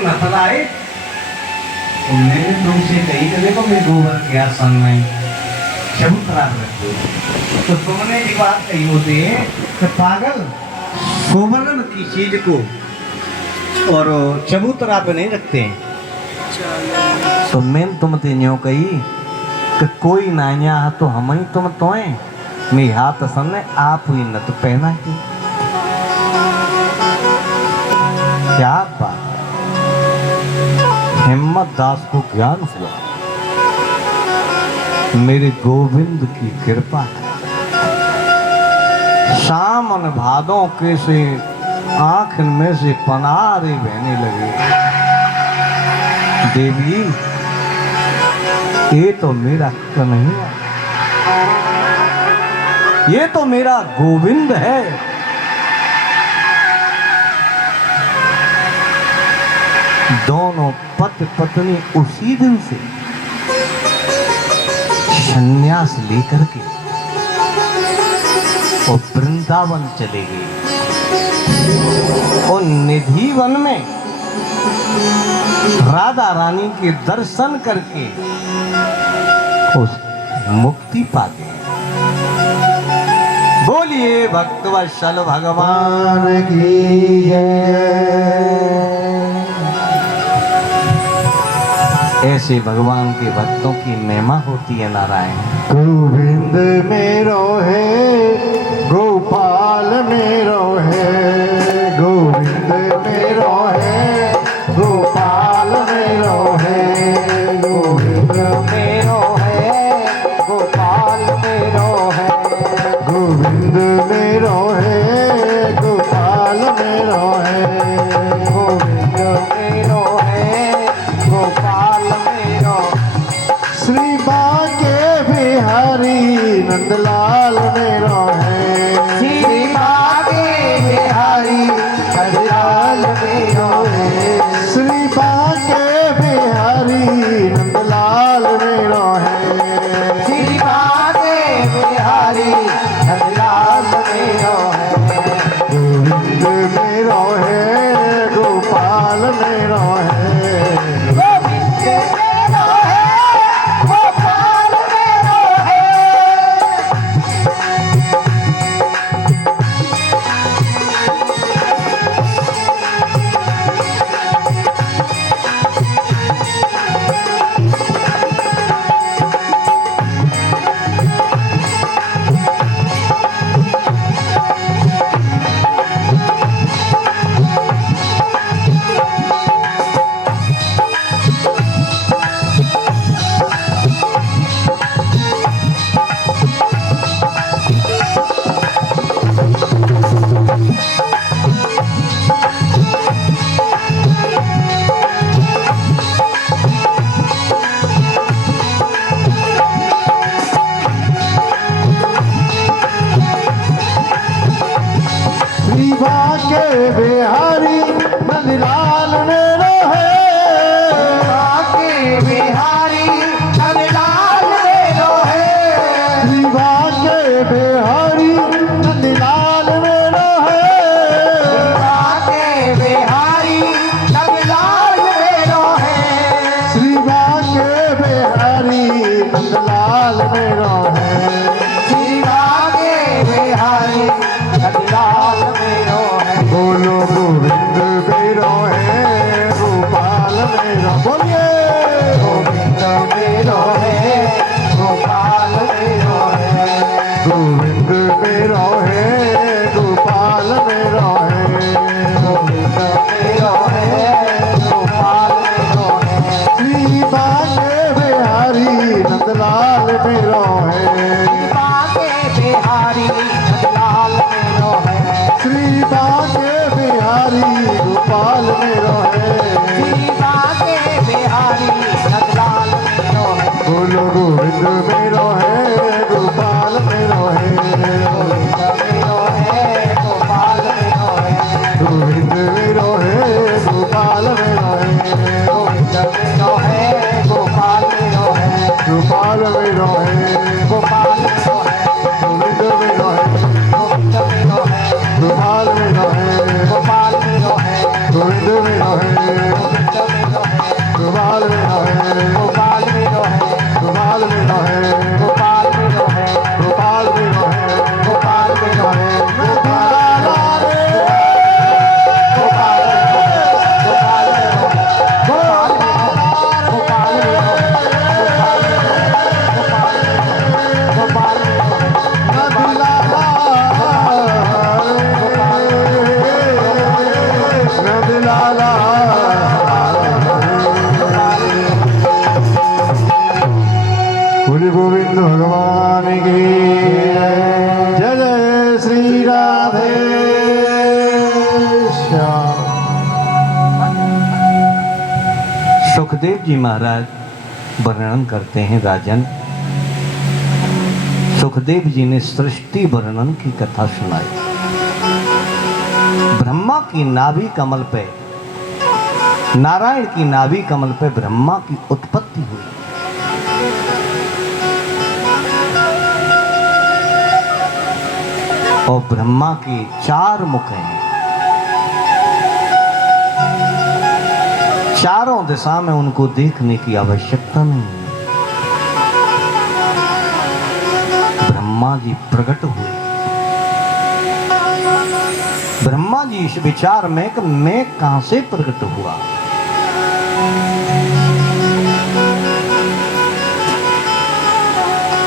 नकल आए तो मैंने तुमसे कही कि देखो मैं गोबर के आसन में चबूतरा रख दो, तो तुमने ये बात कही होती है कि पागल गोबर की चीज को और चबूतरा पे नहीं रखते हैं। तो मैं तुमसे न्यों कही कि कोई नाया तो हम ही तुम तोए मैं हाथ सने आप हुई न तो पहना की। क्या बात, हिम्मत दास को ज्ञान हुआ, मेरे गोविंद की कृपा है। सामन भादों के से आंख में से पनारे बहने लगे। देवी ये तो मेरा कन्हैया, ये तो मेरा गोविंद है। दोनों पति पत्नी उसी दिन से संन्यास लेकर के और वृंदावन चले गए और निधि वन में राधा रानी के दर्शन करके उस मुक्ति पा गए। बोलिए भक्तवत्सल भगवान की जय। ऐसे भगवान के भक्तों की महिमा होती है नारायण। गोविंद मेरो है, गोपाल मेरो है, गोविंद मेरो है, गोपाल मेरो है, गोविंद मेरो है, गोपाल मेरो है, गोविंद मेरो है, गोपाल मेरो है, गोविंद मेरो है, गोपाल मेरो। श्री बाके बिहारी नंदलाल मेरो है, श्री बाके बिहारी नंदलाल मेरो है, श्री बाके बिहारी नंदलाल मेरो है, श्री बाके बिहारी नंदलाल मेरो है। गोविंद मेरो है, गोपाल मेरो है, गोविंद मेरो है, गोपाल मेरो है। श्री बाके बिहारी नंदलाल मेरो है, बाके बिहारी नंदलाल मेरो है, श्री बाके बिहारी नंदलाल मेरो है, बाके बिहारी नंदलाल मेरो है, श्री बाके बिहारी नंदलाल मेरो है, श्री बाके बिहारी नंदलाल मेरो है। बोलो गोविंद मेरो है, गोपाल मेरो। बोलिए गोविंद मेरो है, गोपाल मेरो है, गोविंद मेरो है, गोपाल मेरो है, गोविंद मेरो है, गोपाल मेरो है। श्री बाके बिहारी नंदलाल मेरो है, श्री बाके बिहारी नंदलाल मेरो है, श्री बाके बिहारी गोपाल मेरो है, श्री बाके बिहारी नंदलाल मेरो है। बोलो गोविंद मेरो है, गोपाल मेरो है, गोविंद मेरो है, गोपाल मेरो है, गोविंद मेरो है, गोपाल मेरो है, गोविंद मेरो है, गोपाल मेरो है, गोपाल मेरो है, गोपाल मेरो है, गोविंद मेरो है, गोविंद मेरो है, गोपाल मेरो है, गोपाल मेरो है, गोविंद मेरो है, गोविंद लाला बोले गोविंद भगवान की जय जय श्री राधे श्याम। सुखदेव जी महाराज वर्णन करते हैं, राजन सुखदेव जी ने सृष्टि वर्णन की कथा सुनाई। ब्रह्मा की नाभि कमल पे, नारायण की नाभि कमल पे ब्रह्मा की उत्पत्ति हुई। और ब्रह्मा के 4 मुख हैं, चारों दिशा में उनको देखने की आवश्यकता नहीं है। ब्रह्मा जी प्रकट हुए। ब्रह्मा जी इस विचार में कि मैं कहां से प्रकट हुआ।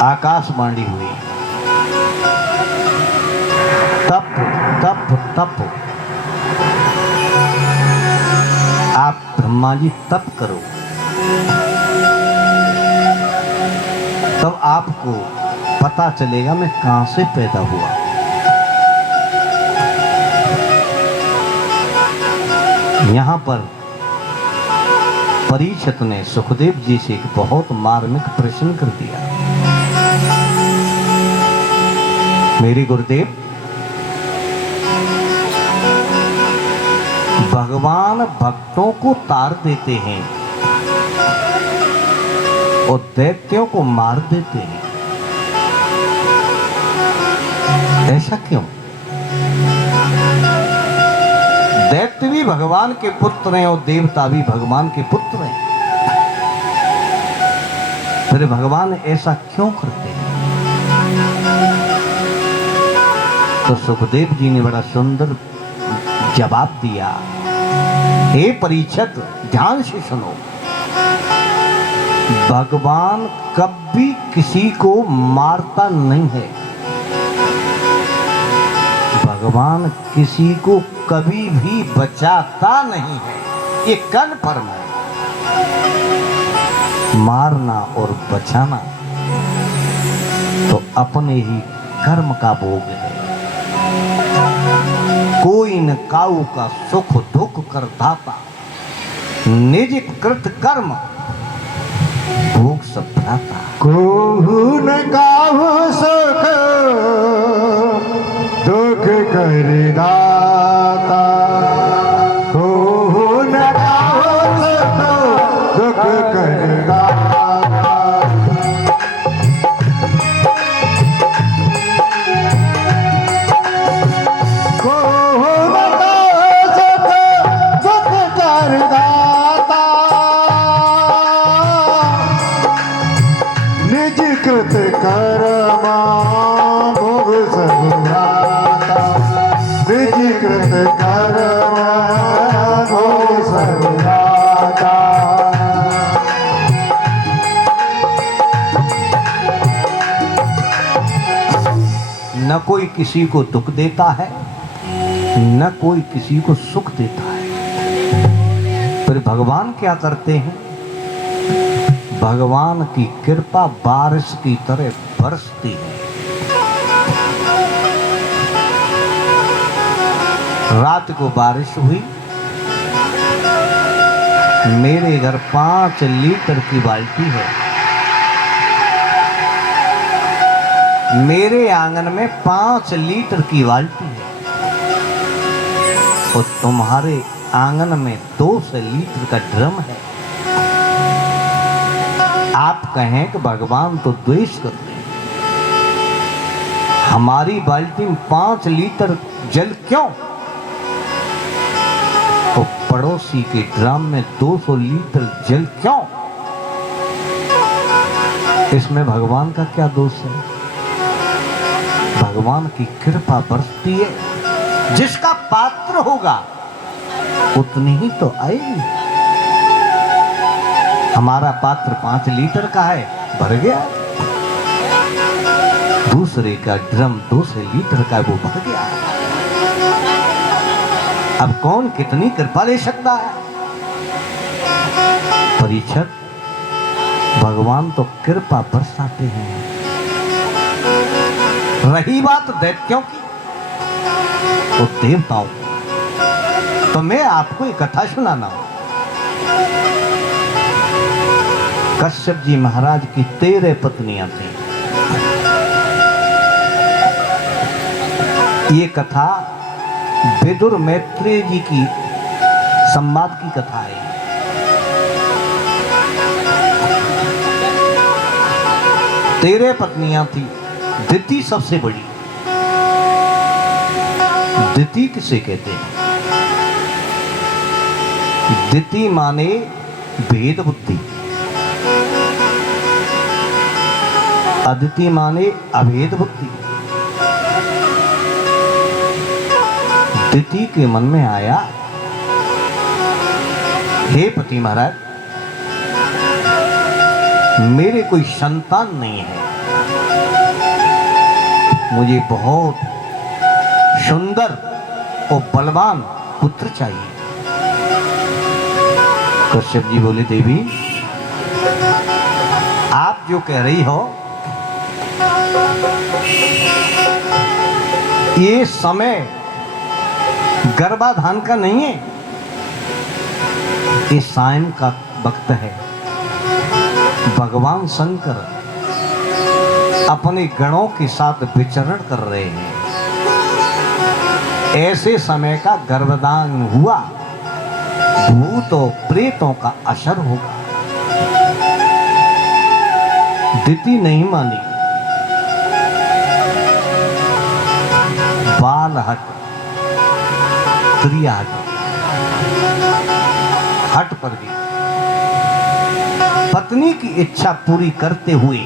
आकाशवाणी हुई, तप तप तप, आप ब्रह्मा जी तप करो, तब आपको पता चलेगा मैं कहां से पैदा हुआ। यहां पर परीक्षित ने सुखदेव जी से एक बहुत मार्मिक प्रश्न कर दिया। मेरे गुरुदेव, भगवान भक्तों को तार देते हैं और दैत्यों को मार देते हैं, ऐसा क्यों? दैत्य भी भगवान के पुत्र हैं और देवता भी भगवान के पुत्र हैं, फिर भगवान ऐसा क्यों करते हैं? तो सुखदेव जी ने बड़ा सुंदर जवाब दिया। हे परीक्षित, ध्यान से सुनो, भगवान कभी किसी को मारता नहीं है। भगवान किसी को कभी भी बचाता नहीं है, ये कन्फर्म है। मारना और बचाना तो अपने ही कर्म का भोग है। कोई न काऊ का सुख दुख कर दाता, निज कृत कर्म भोग सब भ्राता। कोहु न काहु सुख दुख कर दाता, कोहु न काहु सुख दुख कर दाता। कर्मा भोग सब भ्राता, निज कृत कर्मा भोग सब भ्राता। न कोई किसी को दुख देता है, न कोई किसी को सुख देता है। फिर भगवान क्या करते हैं? भगवान की कृपा बारिश की तरह बरसती है। रात को बारिश हुई, मेरे घर 5 लीटर की बाल्टी है, मेरे आंगन में 5 लीटर की बाल्टी है, और तुम्हारे आंगन में 200 लीटर का ड्रम है। आप कहें कि भगवान तो द्वेष करते हैं, हमारी बाल्टी में 5 लीटर जल क्यों? तो पड़ोसी के ड्रम में 200 लीटर जल क्यों? इसमें भगवान का क्या दोष है? भगवान की कृपा बरसती है, जिसका पात्र होगा उतनी ही तो आएगी। हमारा पात्र 5 लीटर का है, भर गया। दूसरे का ड्रम 200 लीटर का, वो भर गया। अब कौन कितनी कृपा ले सकता है? परीक्षित, भगवान तो कृपा बरसाते हैं। रही बात दैत्यों की तो देवताओं की, तो मैं आपको एक कथा सुनाना हूं। कश्यप जी महाराज की 13 पत्नियां थी। ये कथा विदुर मैत्रेय जी की संवाद की कथा है। तेरह पत्नियां थी, दिति सबसे बड़ी। दिति किसे कहते हैं? दिति माने भेद बुद्धि, अदिति माने अभेद बुद्धि। दिति के मन में आया, हे पति महाराज, मेरे कोई संतान नहीं है, मुझे बहुत सुंदर और बलवान पुत्र चाहिए। कश्यप जी बोले, देवी आप जो कह रही हो, ये समय गर्भाधान का नहीं है, ये सायं का वक्त है। भगवान शंकर अपने गणों के साथ विचरण कर रहे हैं। ऐसे समय का गर्भदान हुआ, भूतों प्रेतों का असर होगा। दिति नहीं मानी, बाल हट, क्रिया हट पर गई। पत्नी की इच्छा पूरी करते हुए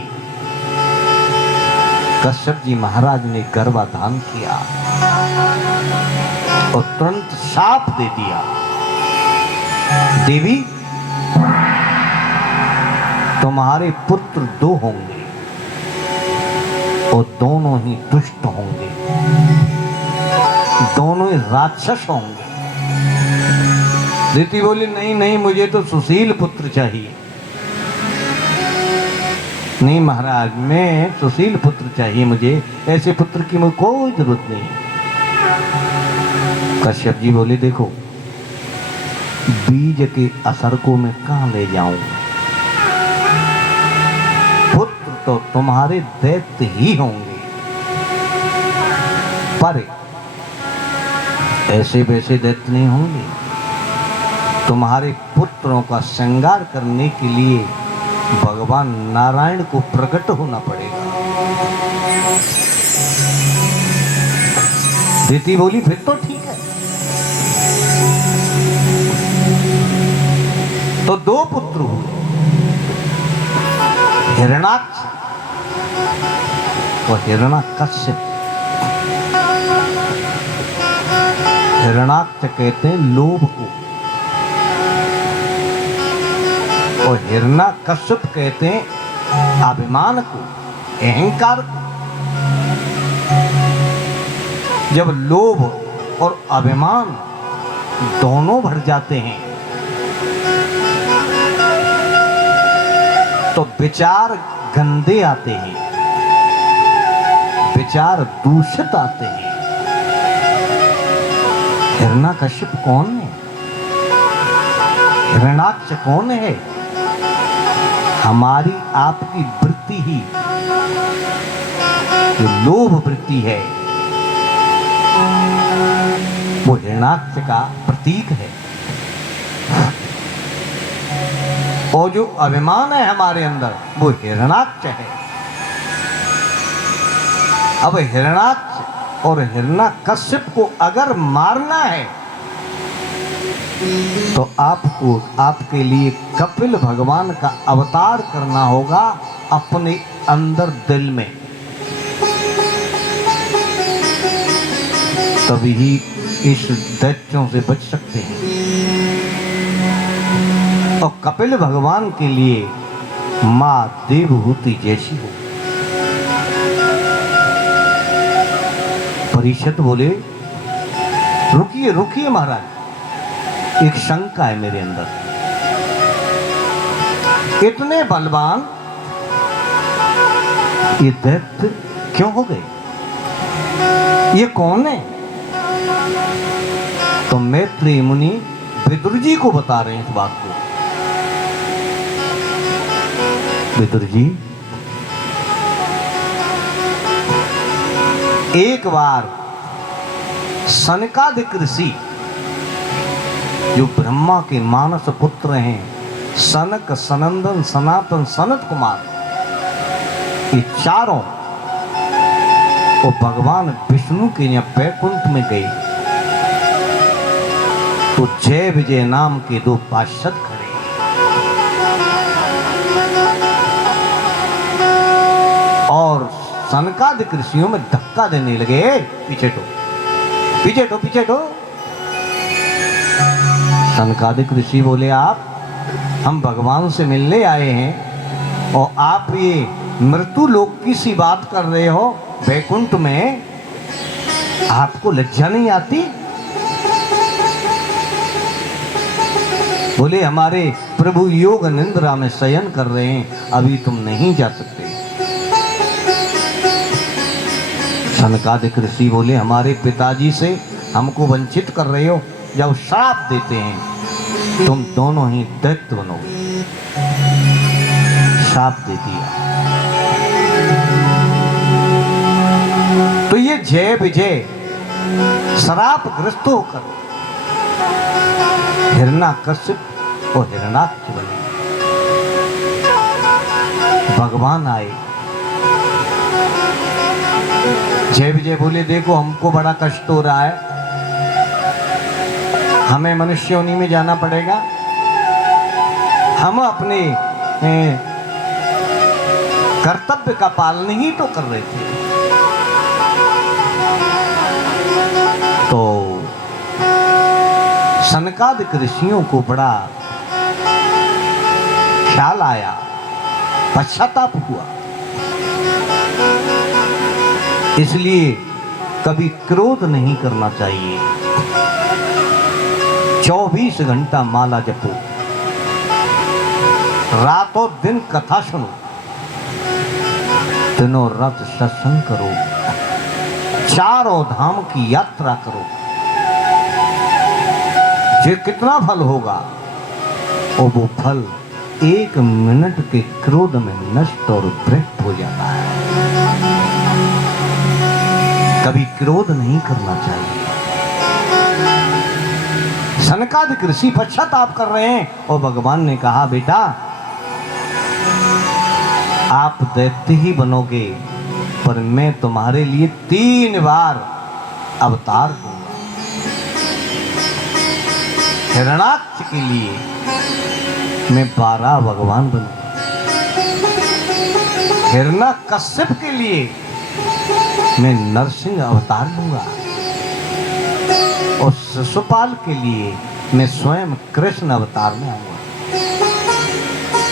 कश्यप जी महाराज ने गर्भाधान किया और तुरंत शाप दे दिया, देवी तुम्हारे पुत्र 2 होंगे और दोनों ही दुष्ट होंगे, दोनों ही राक्षस होंगे। दिति बोली, नहीं नहीं, मुझे तो सुशील पुत्र चाहिए। नहीं महाराज, मैं सुशील पुत्र चाहिए, मुझे ऐसे पुत्र की मुझे कोई जरूरत नहीं। कश्यप जी बोले, देखो बीज के असर को मैं कहां ले जाऊं? पुत्र तो तुम्हारे दैत्य ही होंगे, पर ऐसे वैसे दैत्य नहीं होंगे। तुम्हारे पुत्रों का श्रृंगार करने के लिए भगवान नारायण को प्रकट होना पड़ेगा। दिति बोली, फिर तो ठीक है। तो 2 पुत्र हुए, हिरणाक्ष और हिरण्यकश्यप। हिरणाक्ष कहते हैं लोभ को, और हिरण्यकश्यप कहते हैं अभिमान को, अहंकार को। जब लोभ और अभिमान दोनों भर जाते हैं तो विचार गंदे आते हैं, विचार दूषित आते हैं। हिरण्यकश्यप कौन है? हिरण्याक्ष कौन है? हमारी आपकी वृत्ति ही, जो लोभ वृत्ति है, वो हिरण्याक्ष का प्रतीक है। और जो अभिमान है हमारे अंदर, वो हिरण्याक्ष है। अब हिरण्याक्ष और हिरण्यकश्यप को अगर मारना है तो आपको, आपके लिए कपिल भगवान का अवतार करना होगा अपने अंदर दिल में, तभी ही इस दैत्यों से बच सकते हैं। और कपिल भगवान के लिए मां देवहूति जैसी हो। परीक्षित बोले, रुकिए रुकिए महाराज, एक शंका है मेरे अंदर। इतने बलवान ये दैत्य क्यों हो गए? ये कौन है? तो मैत्री मुनि विदुर जी को बता रहे हैं इस बात को। विदुर जी, एक बार सनकादिक ऋषि जो ब्रह्मा के मानस पुत्र हैं, सनक, सनंदन, सनातन, सनत कुमार, ये चारों वो भगवान विष्णु के यहाँ बैकुंठ में गए तो जय विजय नाम के दो पार्षद खड़े, और सनकादिक ऋषियों में धक्का देने लगे, पीछे हटो, पीछे हटो, पीछे हटो। सनकादिक ऋषि बोले, आप, हम भगवान से मिलने आए हैं और आप ये मृत्यु लोक की सी बात कर रहे हो बैकुंठ में, आपको लज्जा नहीं आती? बोले, हमारे प्रभु योग निंद्रा में शयन कर रहे हैं, अभी तुम नहीं जा सकते। सनकादिक ऋषि बोले, हमारे पिताजी से हमको वंचित कर रहे हो, जब श्राप देते हैं तुम दोनों ही दैत्य बनोगे। श्राप दे दिया। तो ये जय विजय श्रापग्रस्त होकर हिरण्यकश्यप और हिरण्याक्ष बने। भगवान आए, जय विजय बोले, देखो हमको बड़ा कष्ट हो रहा है, हमें मनुष्य योनि में जाना पड़ेगा, हम अपने कर्तव्य का पालन ही तो कर रहे थे। तो सनकादिक ऋषियों को बड़ा ख्याल आया, पश्चाताप हुआ। इसलिए कभी क्रोध नहीं करना चाहिए। 24 घंटा माला जपो, रातों दिन कथा सुनो, दिनों रात सत्संग करो, चारों धाम की यात्रा करो। ये कितना फल होगा, और वो फल 1 मिनट के क्रोध में नष्ट और भ्रष्ट हो जाता है। कभी क्रोध नहीं करना चाहिए। सनकादिक ऋषि पश्चाताप कर रहे हैं और भगवान ने कहा, बेटा आप दैत्य ही बनोगे, पर मैं तुम्हारे लिए 3 बार अवतार दूंगा। हिरण्याक्ष के लिए मैं 12 भगवान बनूंगा, हिरण्यकश्यप के लिए मैं नरसिंह अवतार लूंगा, और शिशुपाल के लिए मैं स्वयं कृष्ण अवतार में आऊंगा।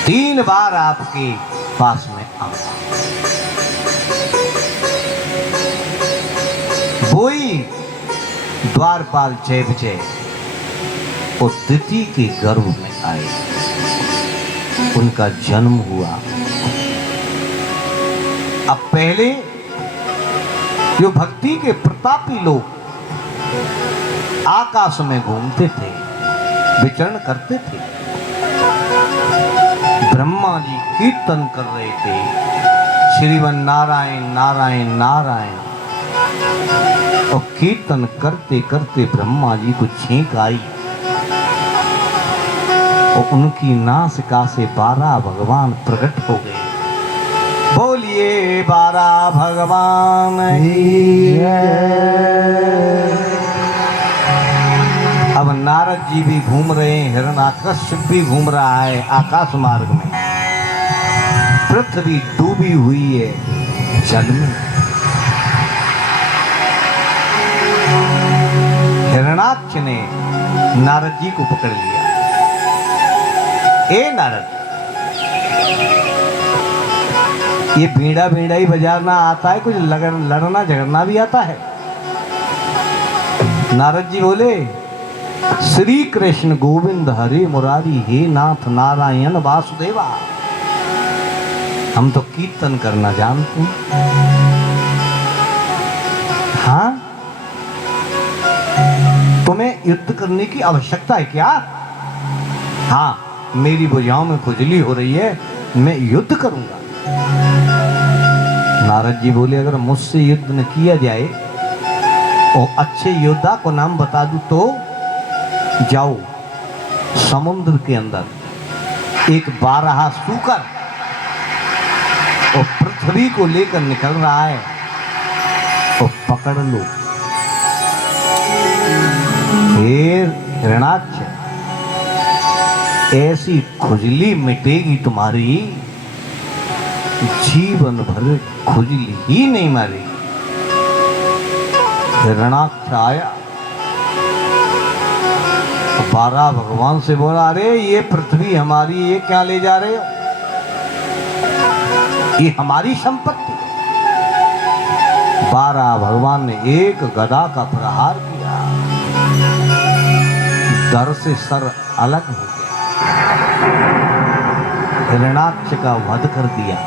3 बार आपके पास में आऊंगा। वही द्वारपाल जय विजय और दिति के गर्भ में आए, उनका जन्म हुआ। अब पहले जो भक्ति के प्रतापी लोग आकाश में घूमते थे, विचरण करते थे, ब्रह्मा जी कीर्तन कर रहे थे, श्रीवन नारायण नारायण नारायण, और कीर्तन करते करते ब्रह्मा जी को छींक आई और उनकी नासिका से 12 भगवान प्रकट हो गए। बोलिए 12 भगवान की जय। अब नारद जी भी घूम रहे हैं, हिरण्याकश्यप भी घूम रहा है आकाश मार्ग में, पृथ्वी डूबी हुई है जल में। हिरण्याक्ष ने नारद जी को पकड़ लिया। ए नारद, ये बीड़ा बीड़ा ही बजाना आता है, कुछ लड़ना झगड़ना भी आता है? नारद जी बोले, श्री कृष्ण गोविंद हरे मुरारी, हे नाथ नारायण वासुदेवा। हम तो कीर्तन करना जानते हैं। हाँ, तुम्हें युद्ध करने की आवश्यकता है क्या? हाँ, मेरी भुजाओं में खुजली हो रही है, मैं युद्ध करूंगा। नारद जी बोले, अगर मुझसे युद्ध न किया जाए और अच्छे योद्धा को नाम बता दूं तो जाओ, समुद्र के अंदर एक बारहा सूकर और पृथ्वी को लेकर निकल रहा है, तो पकड़ लो। हे हिरणाक्ष, ऐसी खुजली मिटेगी तुम्हारी, जीवन भर खुजली ही नहीं मारेगी। हिरणाक्ष आया, बारह भगवान से बोला, अरे ये पृथ्वी हमारी, ये क्या ले जा रहे हो? ये हमारी संपत्ति। बारह भगवान ने एक गदा का प्रहार किया, दर से सर अलग हो गया, हिरणाक्ष का वध कर दिया।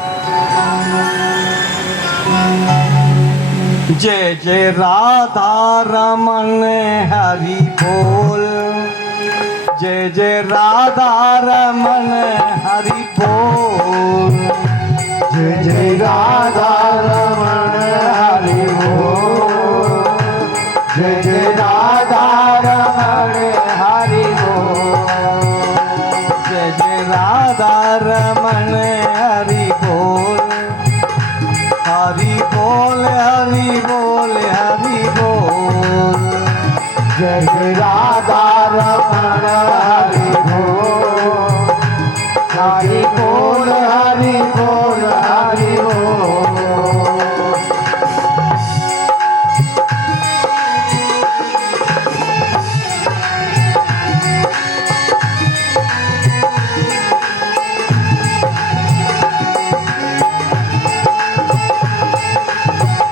जय जय राधा रमन हरि बोल, जय जय राधा रमन हरि बोल, जय जय राधा रमण हरि बोल, जय जय राधा रमण हरि बोल, जय जय राधा रमन हरि बोल, हरि बोल हरि बोल हरि बोल, जय जय राधा रमण हरि बोल, हरि बोल हरि बोल हरि बोल।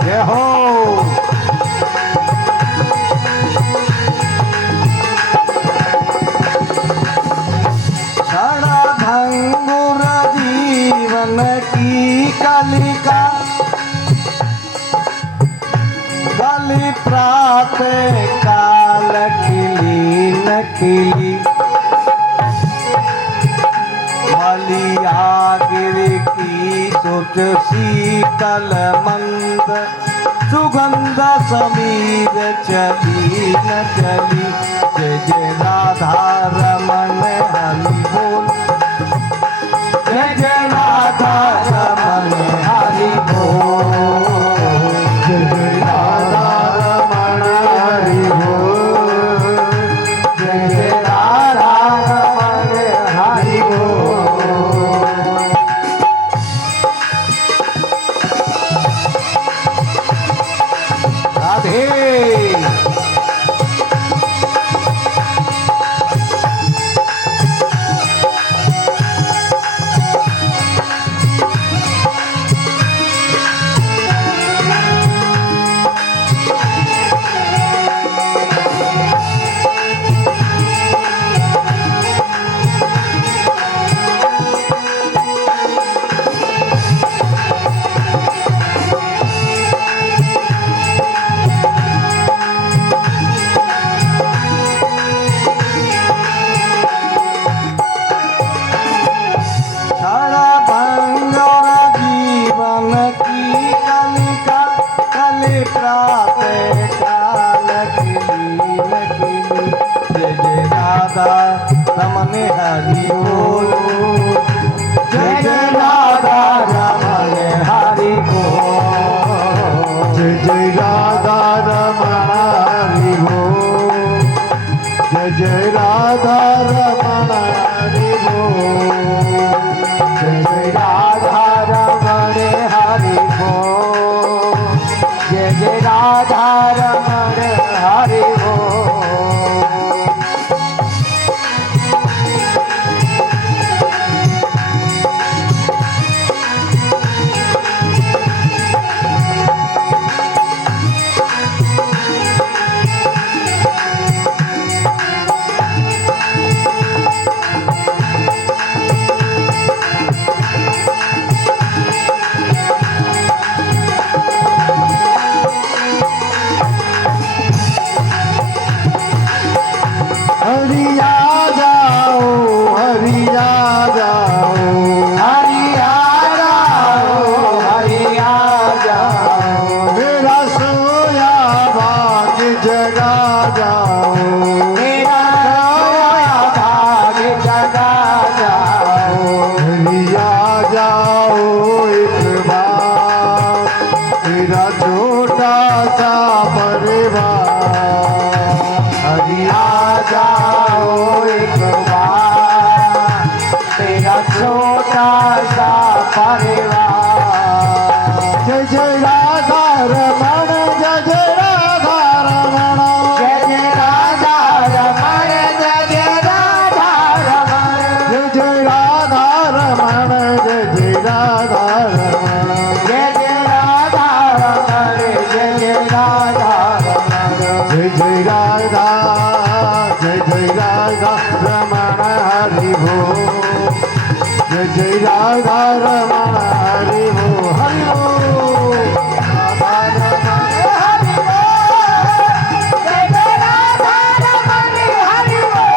जय हो। क्षणभंगुर जीवन की कलिका, कलि प्रातः काल खिली न खिली, मलिया गिर की सुत शीतल मंद, सुगंध समीर चली न चली। जय जय राधा रमन हरि बोल, जय जय राधा रमन हरि बोल, जय जय राधा रमण हरि बोल, जय जय राधा रमण हरि बोल। राधे। क्षणभंगुर जीवन की कलिका, कलि प्रातः काल खिली न खिली। जय जय राधा रमन हरि बोल, जय जय राधा रमन हरि बोल, जय जय राधा रमण हरि बोल, जय जय राधा रमण हरि बोल, जय जय राधा रमण हरि बोल, जय जय राधा रमण हरि बोल। राधा रमण हरि बोल हरि बोल राधा रमण हरि बोल जय जय राधा रमण हरि बोल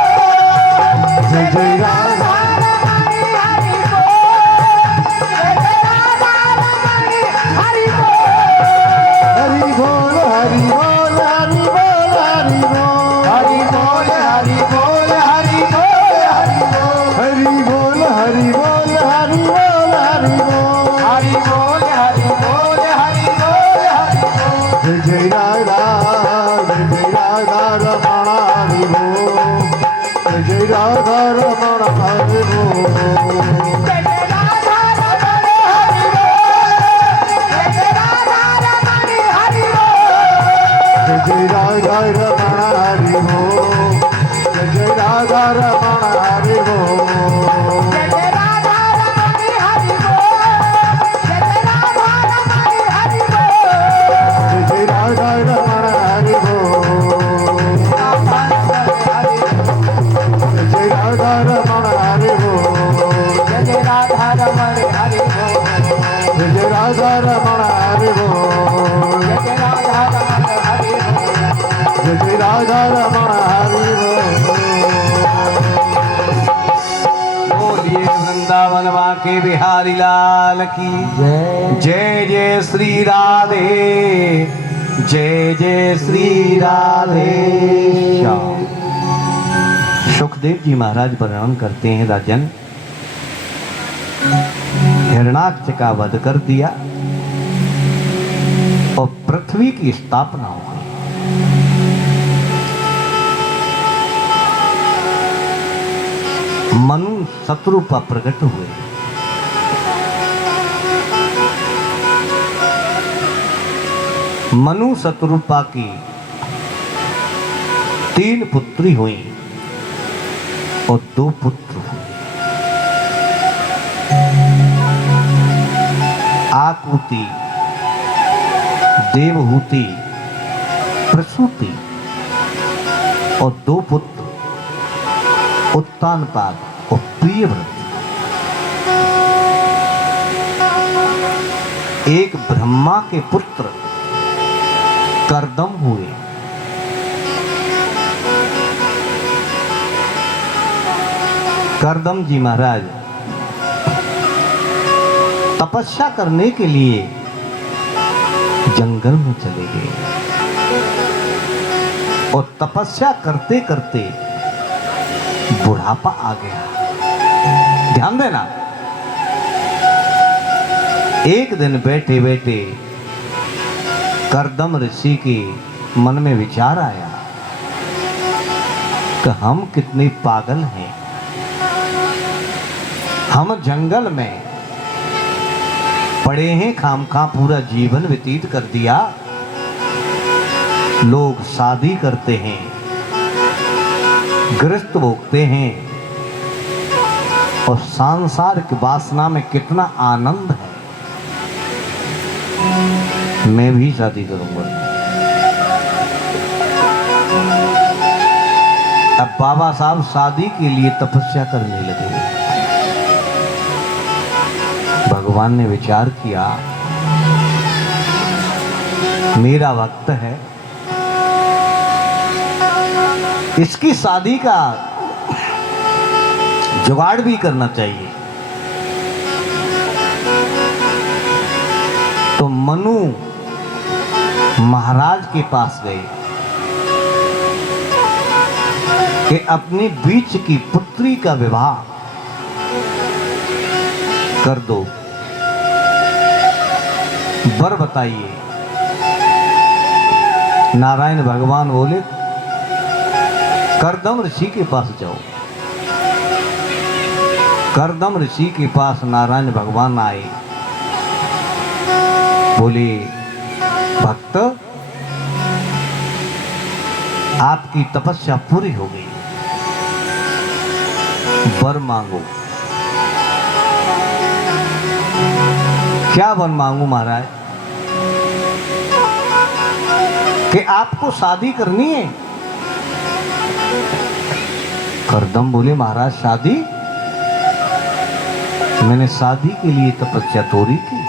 जय जय राधा रमण हरि बोल जय जय राधा रमण हरि बोल हरि बोल हरि बोल हरि बोल हरि बोल हरि बोल हरि बोल हरि बोल हरि बोल हरि बोल हरि बोल हरि बोल हरि बोल हरि बोल हरि बोल जय जय राधा रमण हरि बोल जय जय राधा रमण हरि बोल जय जय राधा रमण हरि बोल जय जय राधा रमण हरि बोल जय जय राधा रमण हरि बोल जय जय राधा रमण हरि बोल जय जय राधा रमण हरि बोल जय जय राधा रमण हरि बोल जय जय राधा रमण हरि बोल जय जय राधा रमण हरि बोल जय जय राधा रमण हरि बोल जय जय राधा रमण हरि बोल जय जय राधा रमण हरि बोल जय जय राधा रमण हरि बोल बोलिए वृंदावन वाके बिहारी लाल की जय जय श्री राधे जय जय श्री राधे श्याम। सुखदेव जी महाराज वर्णन करते हैं, राजन हिरणाक्ष का वध कर दिया और पृथ्वी की स्थापना हो गई। मनु शत्रुपा प्रकट हुए। मनु शत्रुपा की 3 पुत्री हुई और 2 पुत्र हुए। आकुति, देवहूति, प्रसूति और 2 पुत्र उत्तानपाद और प्रियव्रत। एक ब्रह्मा के पुत्र कर्दम हुए। कर्दम जी महाराज तपस्या करने के लिए जंगल में चले गए और तपस्या करते करते बुढ़ापा आ गया। ध्यान देना, एक दिन बैठे बैठे कर्दम ऋषि के मन में विचार आया कि हम कितने पागल हैं। हम जंगल में पड़े हैं, खामखा पूरा जीवन व्यतीत कर दिया। लोग शादी करते हैं, गृहस्थ भोगते हैं और सांसारिक वासना में कितना आनंद है। मैं भी शादी करूंगा। अब बाबा साहब शादी के लिए तपस्या करने लगे। भगवान ने विचार किया, मेरा वक्त है, इसकी शादी का जुगाड़ भी करना चाहिए। तो मनु महाराज के पास गए कि अपनी बीच की पुत्री का विवाह कर दो, वर बताइए। नारायण भगवान बोले, कर्दम ऋषि के पास जाओ। कर्दम ऋषि के पास नारायण भगवान आए, बोले, भक्त आपकी तपस्या पूरी हो गई, वर मांगो। क्या वर मांगू महाराज? कि आपको शादी करनी है। कर्दम बोले, महाराज शादी मैंने शादी के लिए तपस्या तोड़ी थी।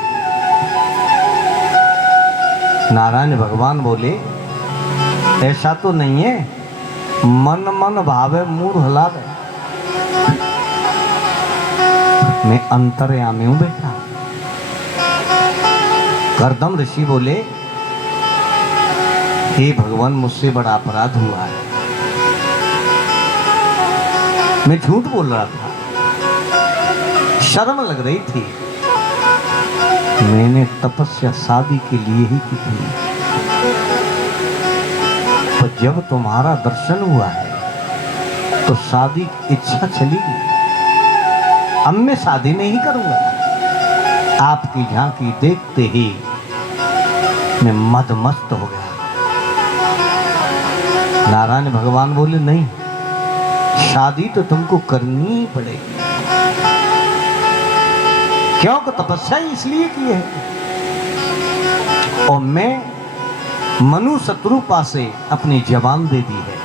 नारायण भगवान बोले ऐसा तो नहीं है, मन मन भावे मूड हलावे। मैं अंतर्यामी हूं बेटा। करदम ऋषि बोले हे भगवान मुझसे बड़ा अपराध हुआ है, मैं झूठ बोल रहा था, शर्म लग रही थी, मैंने तपस्या शादी के लिए ही की थी। पर जब तुम्हारा दर्शन हुआ है तो शादी की इच्छा चली गई। अब मैं शादी नहीं करूंगा। आपकी झांकी देखते ही मैं मदमस्त हो गया। नारायण भगवान बोले नहीं, शादी तो तुमको करनी ही पड़ेगी। क्योंकि तपस्या इसलिए की है। और मैं मनु शत्रुपा से अपनी जबान दे दी है।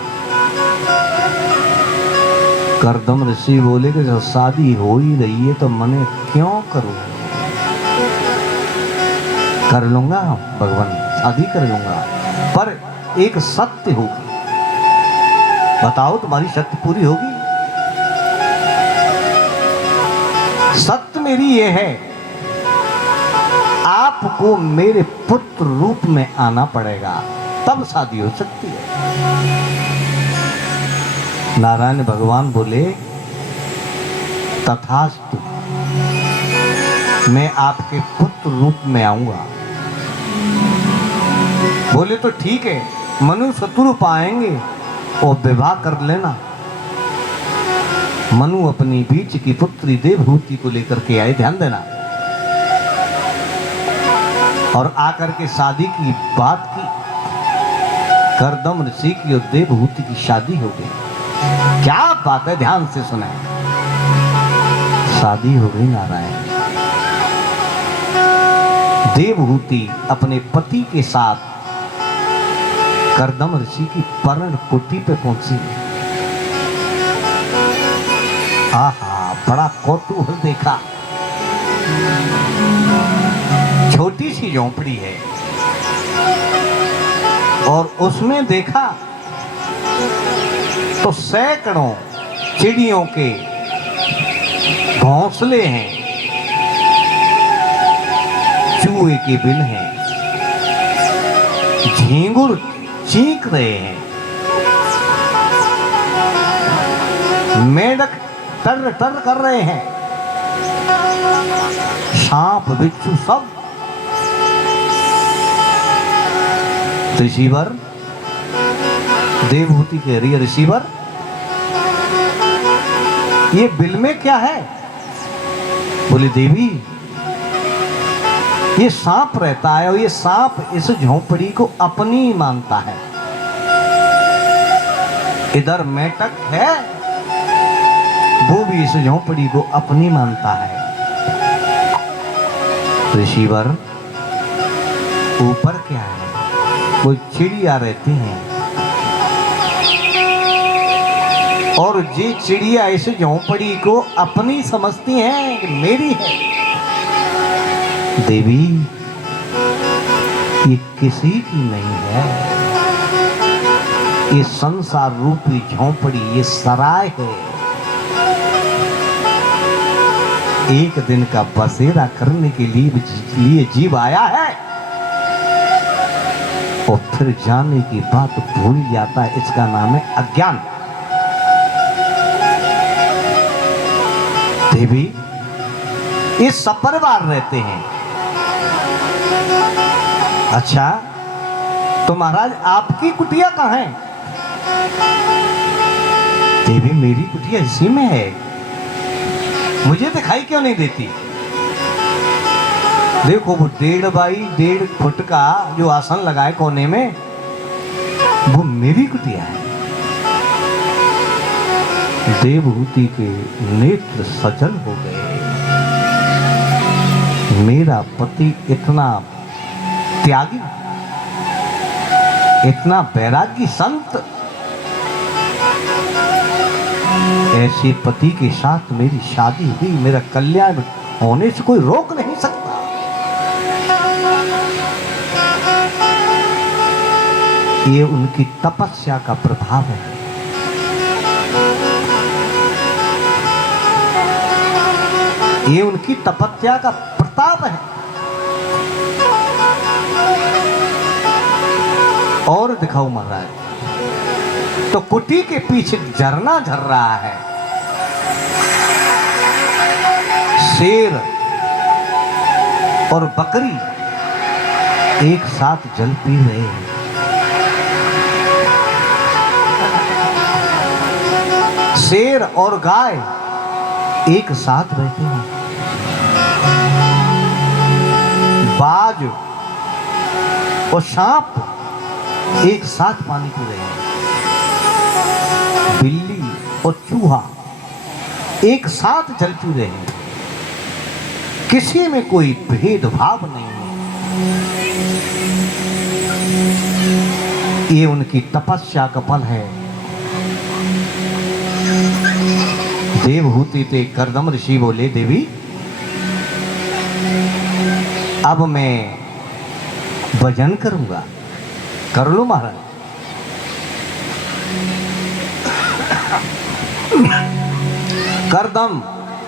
करदम ऋषि बोले कि जब शादी हो ही रही है तो मैंने क्यों करूं, कर लूंगा भगवान, शादी कर लूंगा, पर एक सत्य होगी। बताओ तुम्हारी शर्त पूरी होगी? सत्य मेरी ये है, आपको मेरे पुत्र रूप में आना पड़ेगा, तब शादी हो सकती है। नारायण भगवान बोले तथास्तु, मैं आपके पुत्र रूप में आऊंगा। बोले तो ठीक है, मनु शत्रु पाएंगे और विवाह कर लेना। मनु अपनी बीच की पुत्री देवहूति को लेकर के आए, ध्यान देना, और आकर के शादी की बात की। करदम ऋषि की और देवहूति की शादी हो गई। क्या बात है, ध्यान से सुने। शादी हो गई नारायण। देवहूति अपने पति के साथ करदम ऋषि की पर्ण कुटी पे पहुंची। आहा, बड़ा कौतूहल देखा। छोटी सी झोंपड़ी है और उसमें देखा तो सैकड़ों चिड़ियों के घोंसले हैं, चूहे के बिल हैं, झींगुर चीख रहे हैं, मेढक टर टर कर रहे हैं, सांप बिच्छू सब। ऋषिवर देवहूति कह रही है, ऋषिवर ये बिल में क्या है? बोले देवी, ये सांप रहता है और ये सांप इस झोंपड़ी को अपनी मानता है। इधर मेढक है, वो भी इस झोंपड़ी को अपनी मानता है। ऋषिवर ऊपर क्या है? कोई चिड़िया रहती हैं और ये चिड़िया इस झोंपड़ी को अपनी समझती हैं कि मेरी है। देवी, ये किसी की नहीं है, ये संसार रूपी झोंपड़ी, ये सराय है। एक दिन का बसेरा करने के लिए जीव आया है और फिर जाने की बात भूल जाता है। इसका नाम है अज्ञान। देवी, ये सपरिवार रहते हैं। अच्छा, तो महाराज आपकी कुटिया कहाँ है? देवी, मेरी कुटिया इसी में है, मुझे दिखाई क्यों नहीं देती? देखो वो 1.5 बाई 1.5 फुट का जो आसन लगाए कोने में, वो मेरी कुटिया है। देवहूति के नेत्र सजल हो गए। मेरा पति इतना त्यागी, इतना बैरागी संत ऐसे पति के साथ मेरी शादी हुई, मेरा कल्याण होने से कोई रोक नहीं सकता। ये उनकी तपस्या का प्रभाव है। ये उनकी तपस्या का प्रताप है। और दिखाओ महाराज, तो कुटी के पीछे झरना झर रहा है। शेर और बकरी एक साथ जल पी रहे हैं। शेर और गाय एक साथ बैठे हैं। बाज और सांप एक साथ पानी पी रहे हैं। बिल्ली और चूहा एक साथ जल पी रहे हैं। किसी में कोई भेदभाव नहीं है। ये उनकी तपस्या का फल है। देवहूति थे कर्दम ऋषि बोले, देवी अब मैं भजन करूंगा। कर लो महाराज। कर्दम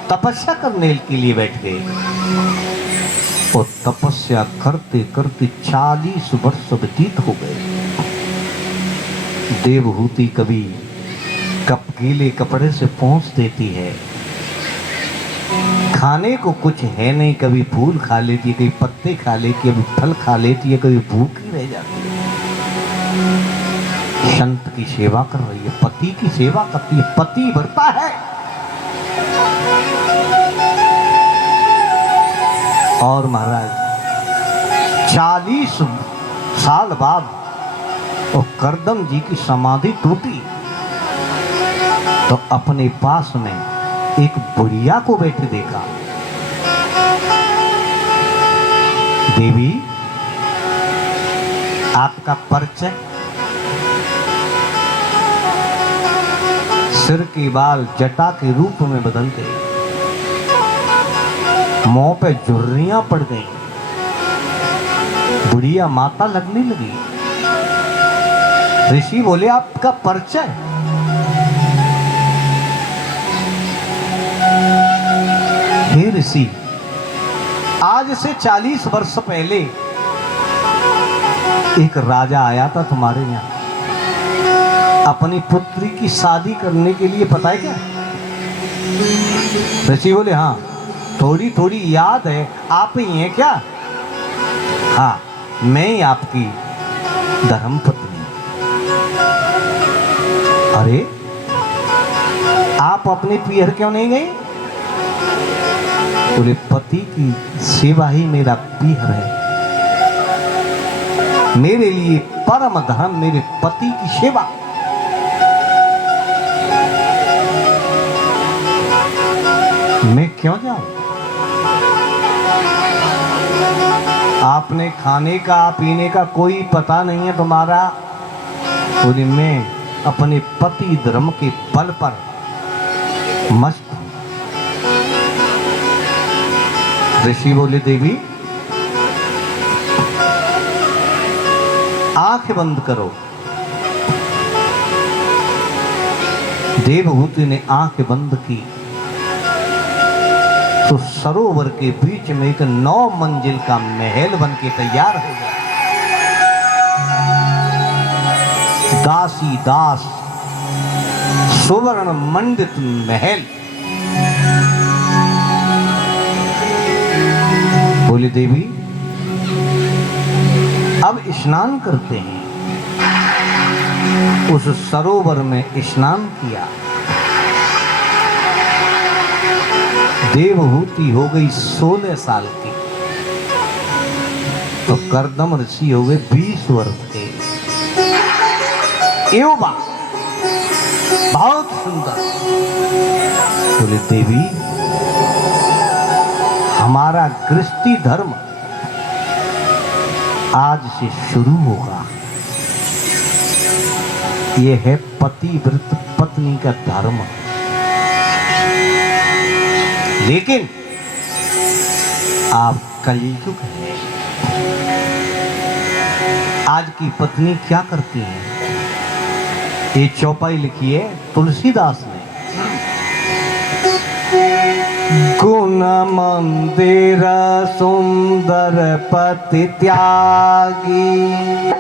तपस्या करने के लिए बैठ गए और तपस्या करते करते 40 वर्ष व्यतीत हो गए। देवहूति कभी गीले कपड़े से पोंछ देती है। खाने को कुछ है नहीं, कभी फूल खा लेती है, कभी पत्ते खा लेती है, कभी फल खा लेती है, कभी भूखी रह जाती है। संत की सेवा कर रही है, पति की सेवा करती है, पति भरता है। और महाराज 40 साल बाद और कर्दम जी की समाधि टूटी तो अपने पास में एक बुढ़िया को बैठे देखा। देवी आपका परिचय? सिर के बाल जटा के रूप में बदल गए, मुंह पे झुर्रियां पड़ गई, बुढ़िया माता लगने लगी। ऋषि बोले, आपका परिचय? हे ऋषि, आज से 40 वर्ष पहले एक राजा आया था तुम्हारे यहाँ अपनी पुत्री की शादी करने के लिए। पता है क्या? ऋषि बोले, हाँ थोड़ी थोड़ी याद है। आप ही हैं क्या? हाँ, मैं ही आपकी धर्मपत्नी। अरे आप अपने पियर क्यों नहीं गए? बोले, पति की सेवा ही मेरा पियर है। मेरे लिए परम धर्म मेरे पति की सेवा। मैं क्यों जाऊं? आपने खाने का पीने का कोई पता नहीं है तुम्हारा। बोले, मैं अपने पति धर्म के बल पर मस्त हूं। ऋषि बोले, देवी आंखें बंद करो। देवहूति ने आंखें बंद की तो सरोवर के बीच में एक 9 मंजिल का महल बन के तैयार हो गया। दासी दास सुवर्ण मंडित महल। बोले, देवी अब स्नान करते हैं। उस सरोवर में स्नान किया। देवहूति हो गई 16 साल की, तो कर्दम ऋषि हो गए 20 वर्ष के। एवं बहुत सुंदर। बोले, देवी हमारा गृहस्थी धर्म आज से शुरू होगा। यह है पतिव्रत पत्नी का धर्म। लेकिन आप कलयुग है। आज की पत्नी क्या करती है? ये चौपाई लिखी है तुलसीदास ने। गुण मंदिर सुंदर पति त्यागी,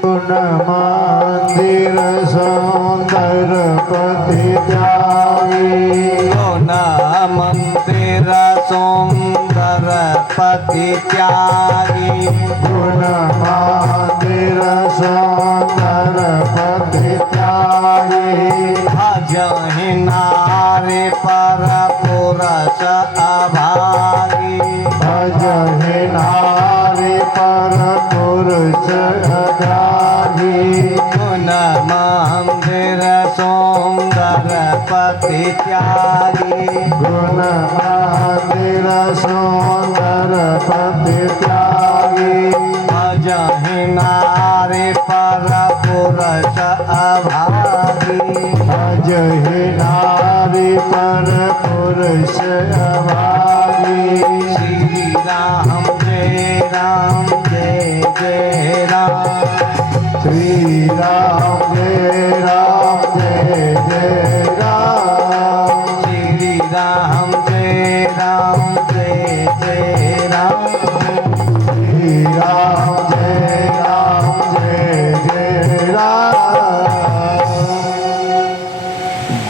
गुण मंदिर सुंदर पति त्यागी, गुण मंदिर सुंदर पति त्यागी, गुण मंदिर सुंदर पति त्यागी, भजहि नारी पर पुरुष अभागी, भजहि नारी पर पुरुष अभागी, गुण मंदिर सुंदर पति त्यागी, गुण मंदिर सुंदर पति त्यागी, भजहि नारी पर पुरुष अभागी, भजहि नारी पर पुरुष अभागी। श्री राम जय राम जय जय राम, श्री राम जय राम जय जय राम, श्री राम जय राम जय जय राम, श्री राम जय राम जय जय राम।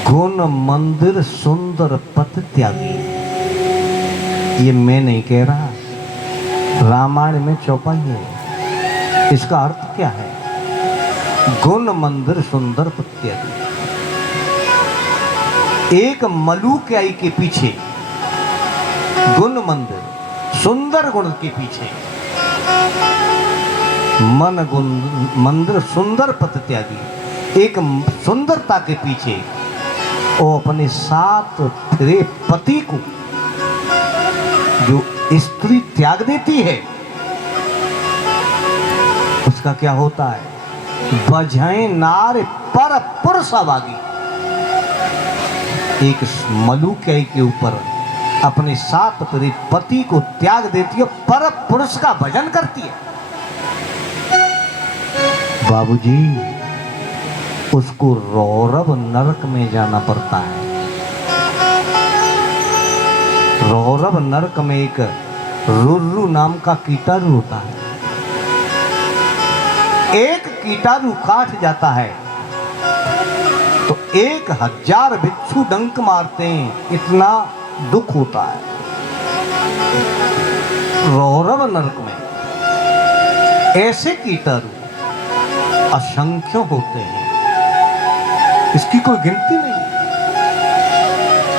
गुण मंदिर सुंदर पथ त्यागी, ये मैं नहीं कह रहा, रामायण में चौपाई है। इसका अर्थ क्या है? गुण मंदिर सुंदर पथ त्यागी। एक मलुक्याई के पीछे गुण मंदिर सुंदर गुण के पीछे मन गुण मंदिर सुंदर पथ त्यागी, एक सुंदरता के पीछे वो अपने साथ फिरे पति को जो स्त्री त्याग देती है, उसका क्या होता है? बजाए नार पर पुरुष अभागी। एक मलुक्याई के ऊपर अपने साथ फिरे पति को त्याग देती है, पर पुरुष का भजन करती है। बाबूजी, उसको रौरव नरक में जाना पड़ता है। रौरव नरक में एक रुर्रु नाम का कीटाणु होता है। एक कीटाणु काट जाता है तो 1000 बिच्छू डंक मारते हैं, इतना दुख होता है। रौरव नरक में ऐसे कीटाणु असंख्य होते हैं, इसकी कोई गिनती नहीं।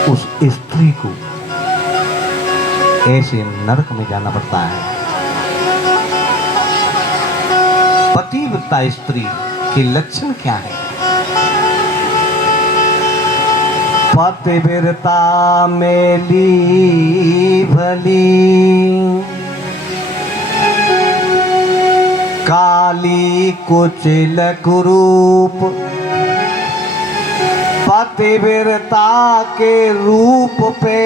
उस स्त्री को ऐसे नरक में जाना पड़ता है। पतिव्रता स्त्री के लक्षण क्या है? पतिव्रता मेली भली, काली कुचिल कुरूप, पतिव्रता के रूप पे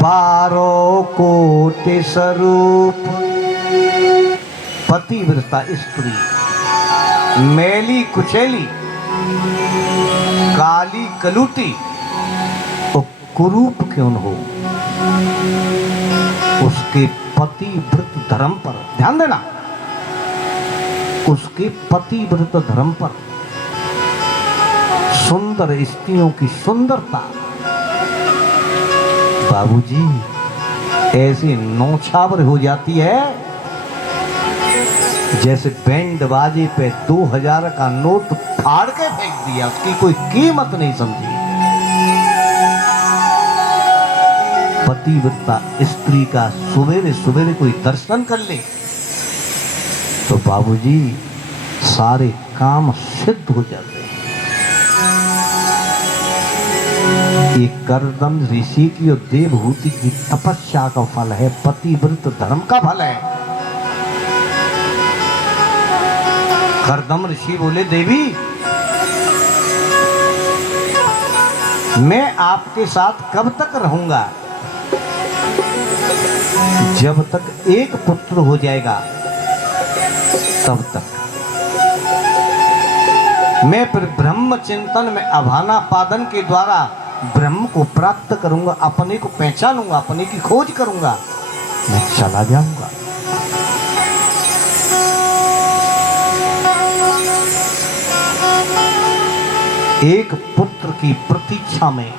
12 कोटि स्वरूप। पतिव्रता स्त्री मैली कुचैली, काली कलूटी और कुरूप क्यों न हो, उसके पतिव्रत धर्म पर ध्यान देना। उसके पतिव्रत धर्म पर सुंदर स्त्रियों की सुंदरता, बाबूजी, ऐसी नौछावर हो जाती है जैसे बैंड बाजे पे 2000 का नोट फाड़ के फेंक दिया, उसकी कोई कीमत नहीं समझी। पतिव्रता स्त्री का सुबेरे सुबेरे कोई दर्शन कर ले तो बाबूजी सारे काम सिद्ध हो जाते हैं। ये करदम ऋषि की और देवहूति की तपस्या का फल है, पतिव्रत धर्म का फल है। करदम ऋषि बोले, देवी मैं आपके साथ कब तक रहूंगा? जब तक एक पुत्र हो जाएगा तब तक। मैं फिर ब्रह्म चिंतन में अभाना पादन के द्वारा ब्रह्म को प्राप्त करूंगा, अपने को पहचानूंगा, अपने की खोज करूंगा, मैं चला जाऊंगा। एक पुत्र की प्रतीक्षा में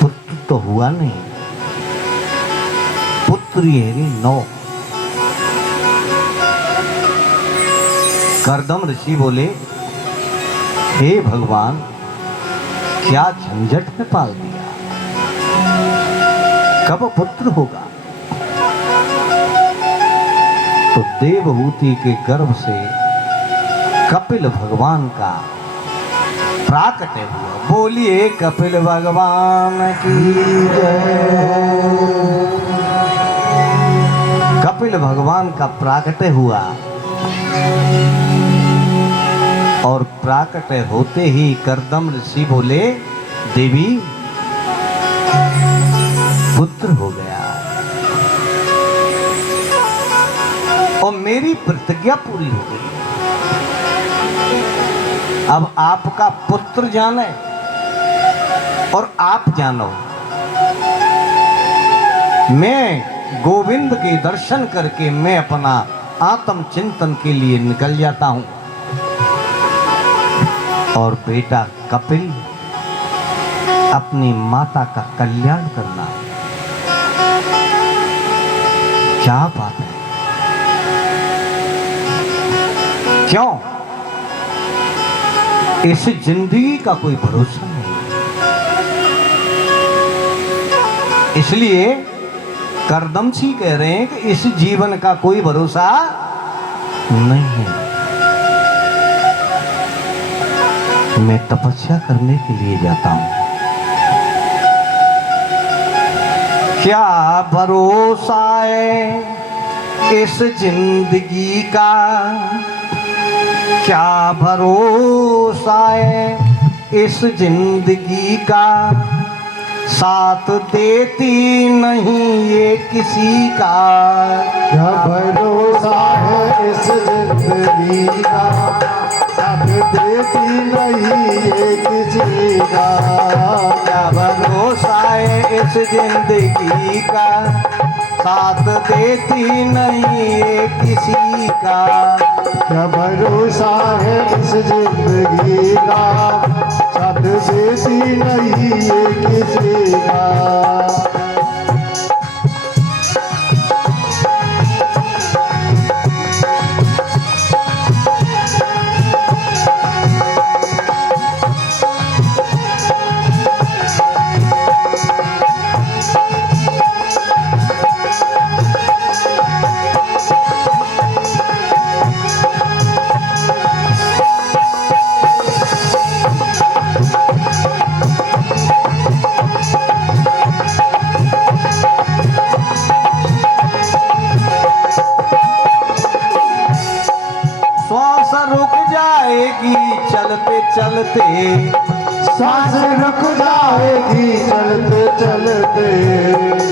पुत्र तो हुआ नहीं, पुत्र ये 9। करदम ऋषि बोले, हे भगवान, क्या झंझट में पाल दिया, कब पुत्र होगा? तो देवहूति के गर्भ से कपिल भगवान का प्राकट्य हुआ। बोलिए कपिल भगवान की जय। कपिल भगवान का प्राकट्य हुआ और प्राकट्य होते ही करदम ऋषि बोले, देवी पुत्र हो गया और मेरी प्रतिज्ञा पूरी हो गई। अब आपका पुत्र जाने और आप जानो, मैं गोविंद के दर्शन करके मैं अपना आत्म चिंतन के लिए निकल जाता हूं और बेटा कपिल अपनी माता का कल्याण करना। क्या बात है, क्यों? इस जिंदगी का कोई भरोसा नहीं, इसलिए करदम सिंह कह रहे हैं कि इस जीवन का कोई भरोसा नहीं है। मैं तपस्या करने के लिए जाता हूं। क्या भरोसा है इस जिंदगी का, क्या भरोसा है इस जिंदगी का, साथ देती नहीं ये किसी का। क्या भरोसा है इस जिंदगी का, साथ देती नहीं ये किसी का। क्या भरोसा है इस जिंदगी का, साथ देती नहीं ये किसी का। क्या भरोसा है इस जिंदगी का, साथ देती नहीं ये किसी का। चलते चलते, सांस रुक जाएगी चलते चलते,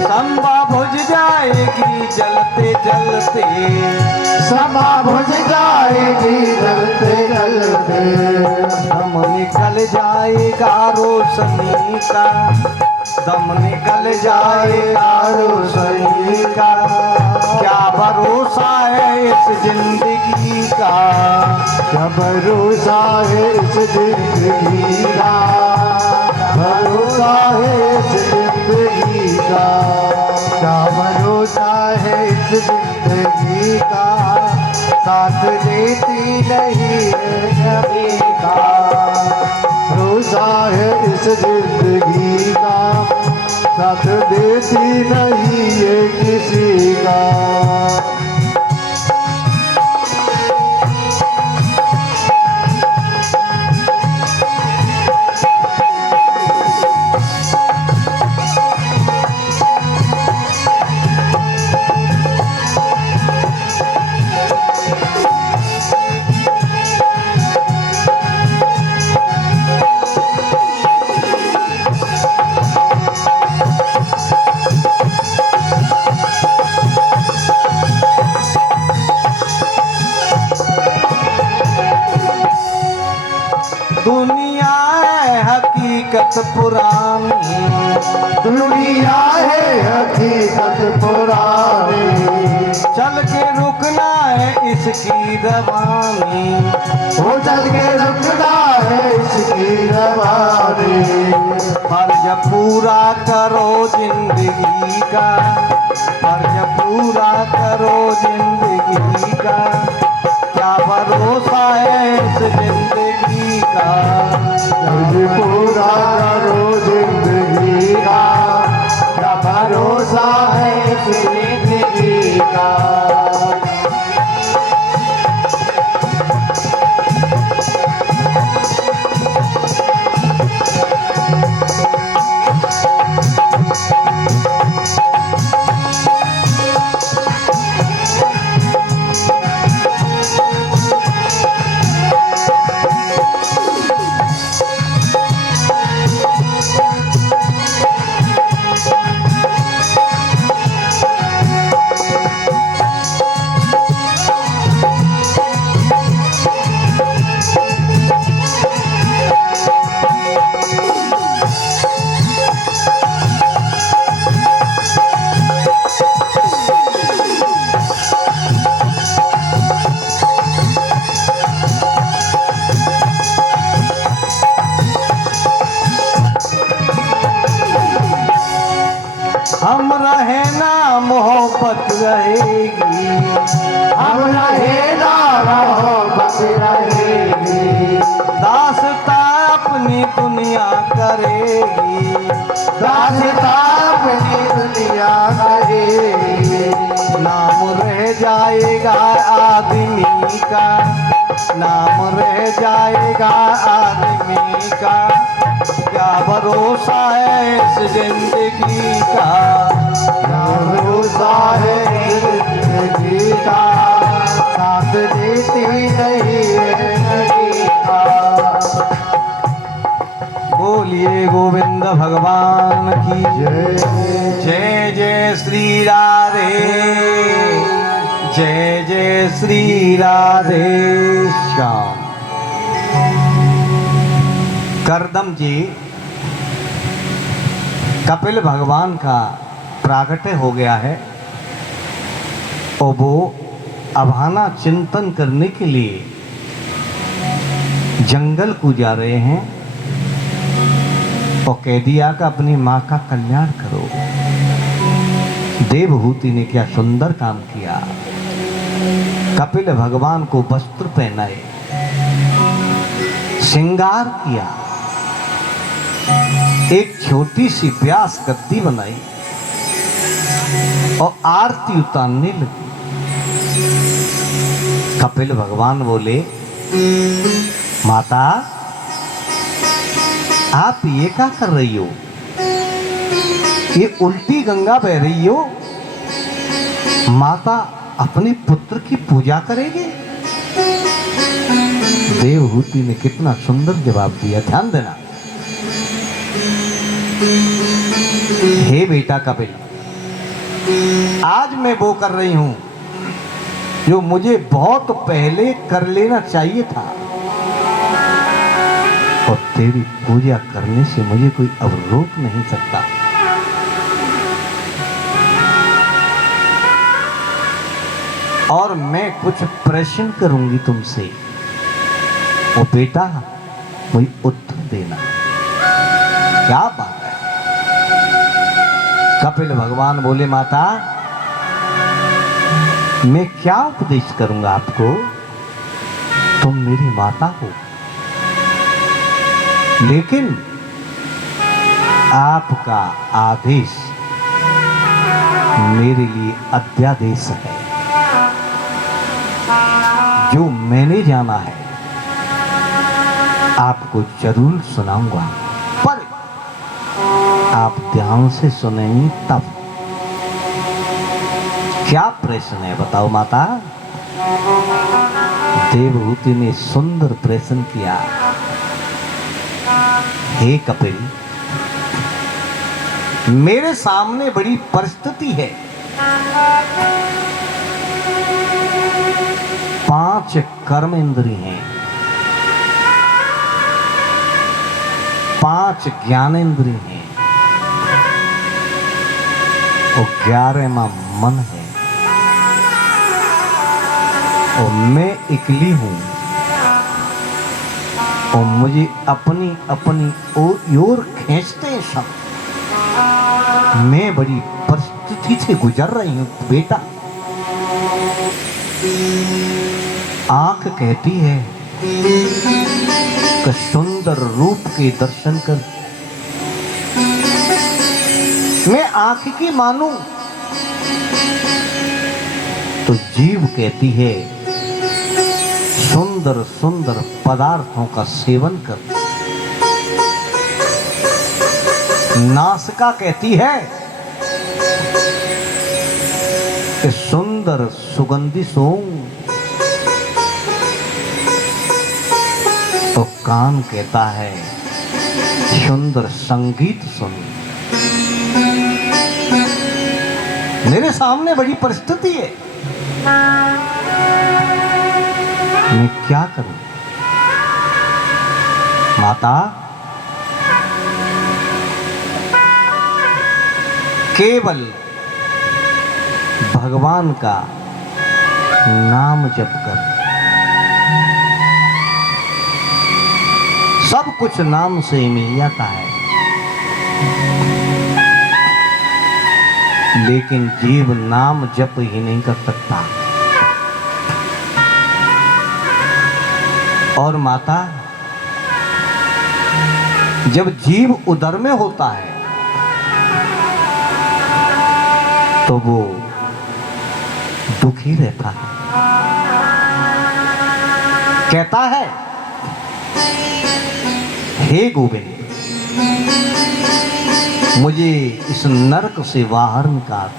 संभा बुझ जाएगी जलते जलते, समा बुझ जाएगी चलते चलते। दम निकल जाएगा रोशनी का, दम निकल जाएगा रोशनी का। क्या भरोसा है इस जिंदगी का, क्या भरोसा है इस जिंदगी का, भरोसा है इस जिंदगी का। क्या भरोसा है इस जिंदगी का, साथ देती नहीं है कभी का। भरोसा है इस जिंदगी का, साथ देती नहीं है किसी का। हकीकत पुरानी, दुनिया है हकीकत पुरानी, चल के रुकना है इसकी रवानी, वो चल के रुकना है इसकी रवानी। फर्ज पूरा करो जिंदगी का, फर्ज पूरा करो जिंदगी का, क्या भरोसा है इस जिंदगी का, फर्ज पूरा करो जिंदगी का, क्या भरोसा है इस जिंदगी का। हम रहे ना मोहब्बत रहेगी, हम रहे ना मोहब्बत रहेगी, दास्ता अपनी दुनिया करेगी, दास्ता अपनी दुनिया करेगी। नाम रह जाएगा आदमी का, नाम रह जाएगा आदमी का, क्या भरोसा है इस जिंदगी का, क्या भरोसा है जिंदगी का, साथ देती नहीं है नदी का। बोलिए गोविंद भगवान की जय जय जय श्री राधे, जय जय श्री राधे श्याम। करदम जी कपिल भगवान का प्रागट्य हो गया है और वो अभाना चिंतन करने के लिए जंगल को जा रहे हैं और कह दिया कि अपनी माँ का कल्याण करो। देवहूति ने क्या सुंदर काम किया, कपिल भगवान को वस्त्र पहनाए, श्रृंगार किया, एक छोटी सी व्यास गद्दी बनाई और आरती उतारने लगी। कपिल भगवान बोले, माता आप ये क्या कर रही हो, ये उल्टी गंगा बह रही हो, माता अपने पुत्र की पूजा करेगी। देवहूति ने कितना सुंदर जवाब दिया, ध्यान देना। हे बेटा कपिल, आज मैं वो कर रही हूं जो मुझे बहुत पहले कर लेना चाहिए था, और तेरी पूजा करने से मुझे कोई अब रोक नहीं सकता। और मैं कुछ प्रश्न करूंगी तुमसे, ओ बेटा मुझे उत्तर देना। क्या बात है? कपिल भगवान बोले, माता मैं क्या उपदेश करूंगा आपको, तुम मेरी माता हो, लेकिन आपका आदेश मेरे लिए अध्यादेश है। जो मैंने जाना है आपको जरूर सुनाऊंगा, पर आप ध्यान से सुनेंगे तब। क्या प्रश्न है बताओ माता? देवहूति ने सुंदर प्रश्न किया, हे कपिल, मेरे सामने बड़ी परिस्थिति है, 5 कर्म इंद्रिय हैं 5 ज्ञानेंद्रिय हैं और 11वां मन है और मैं इकली हूं और मुझे अपनी अपनी ओर खींचते हैं सब। मैं बड़ी परिस्थिति से गुजर रही हूं बेटा। आंख कहती है कि सुंदर रूप के दर्शन कर। मैं आंख की मानूं तो जीभ कहती है सुंदर सुंदर पदार्थों का सेवन कर। नासिका कहती है कि सुंदर सुगंधी सूंघ। तो कान कहता है सुंदर संगीत सुन। मेरे सामने बड़ी परिस्थिति है, मैं क्या करूं? माता, केवल भगवान का नाम जप कर। सब कुछ नाम से ही मिल जाता है, लेकिन जीव नाम जप ही नहीं कर सकता। और माता, जब जीव उदर में होता है तो वो दुखी रहता है। कहता है हे गोविंद, मुझे इस नरक से बाहर निकाल।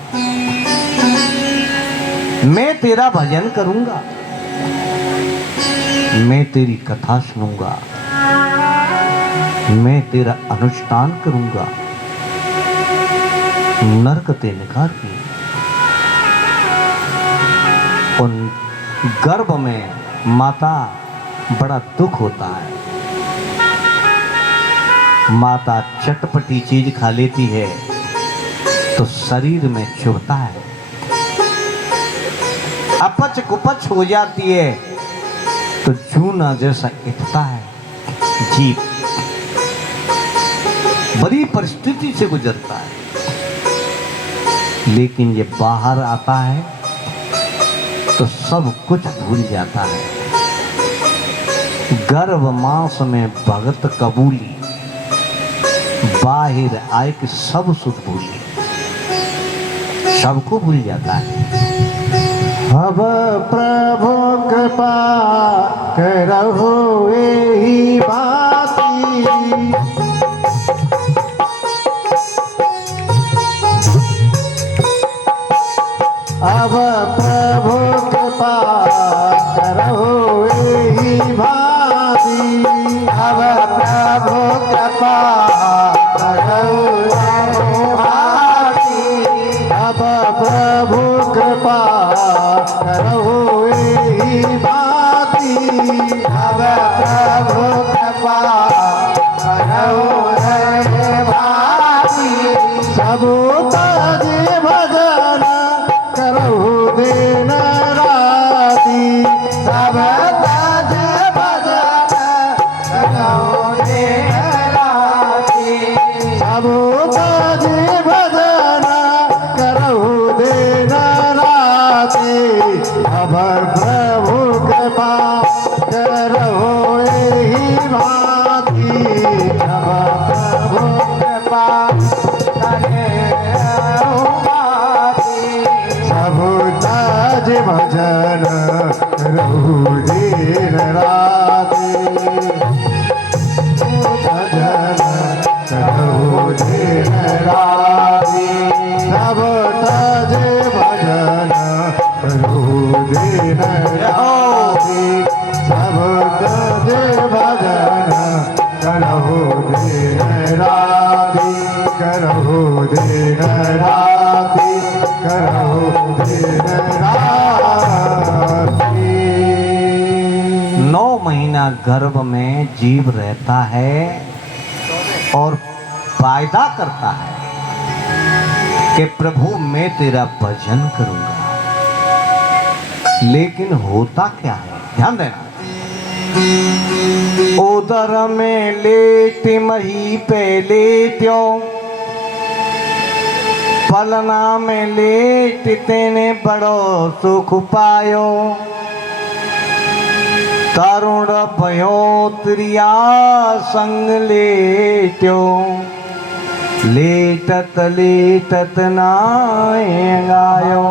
मैं तेरा भजन करूंगा, मैं तेरी कथा सुनूंगा, मैं तेरा अनुष्ठान करूंगा। नरक ते निकाल के। और गर्भ में माता बड़ा दुख होता है। माता चटपटी चीज खा लेती है तो शरीर में चुभता है, अपच कुपच हो जाती है तो चूना जैसा इठता है। जीव बड़ी परिस्थिति से गुजरता है, लेकिन ये बाहर आता है तो सब कुछ भूल जाता है। गर्भ मास में भगत कबूली, बाहर आए कि सब सुख भूली, सबको भूल जाता है। अब प्रभु कृपा करहु एहि बाती। अब प्रभु कृपा करहु एहि भांति। अब प्रभु कृपा करहु एहि भांति। अब प्रभु कृपा करहु एहि भांति। अब प्रभु कृपा करहु एहि भांति। सब तज भजन करहु दिन राति। सब तज भजन करहु दिन राति। सब तज भजन करहु दिन राति। अब प्रभु कृपा करहु एहि भांति। अब प्रभु कृपा करहु भांति। सब तज भजन करहु दिन राति। भजन करहु दिन राति। सब तज भजन करहु दिन राति। सब तज भजन करहु दिन राति। करहु दिन राति। करहु दिन राति। 9 महीना गर्भ में जीव रहता है और वायदा करता है कि प्रभु मैं तेरा भजन करूंगा। लेकिन होता क्या है, ध्यान देना। उदर में लेट मही पे लेट्यो, पलना में लेट तेने बड़ो सुख पायो। तरुण भयो त्रिया संग लेट्यो, लेटत लेटत नाय गायो।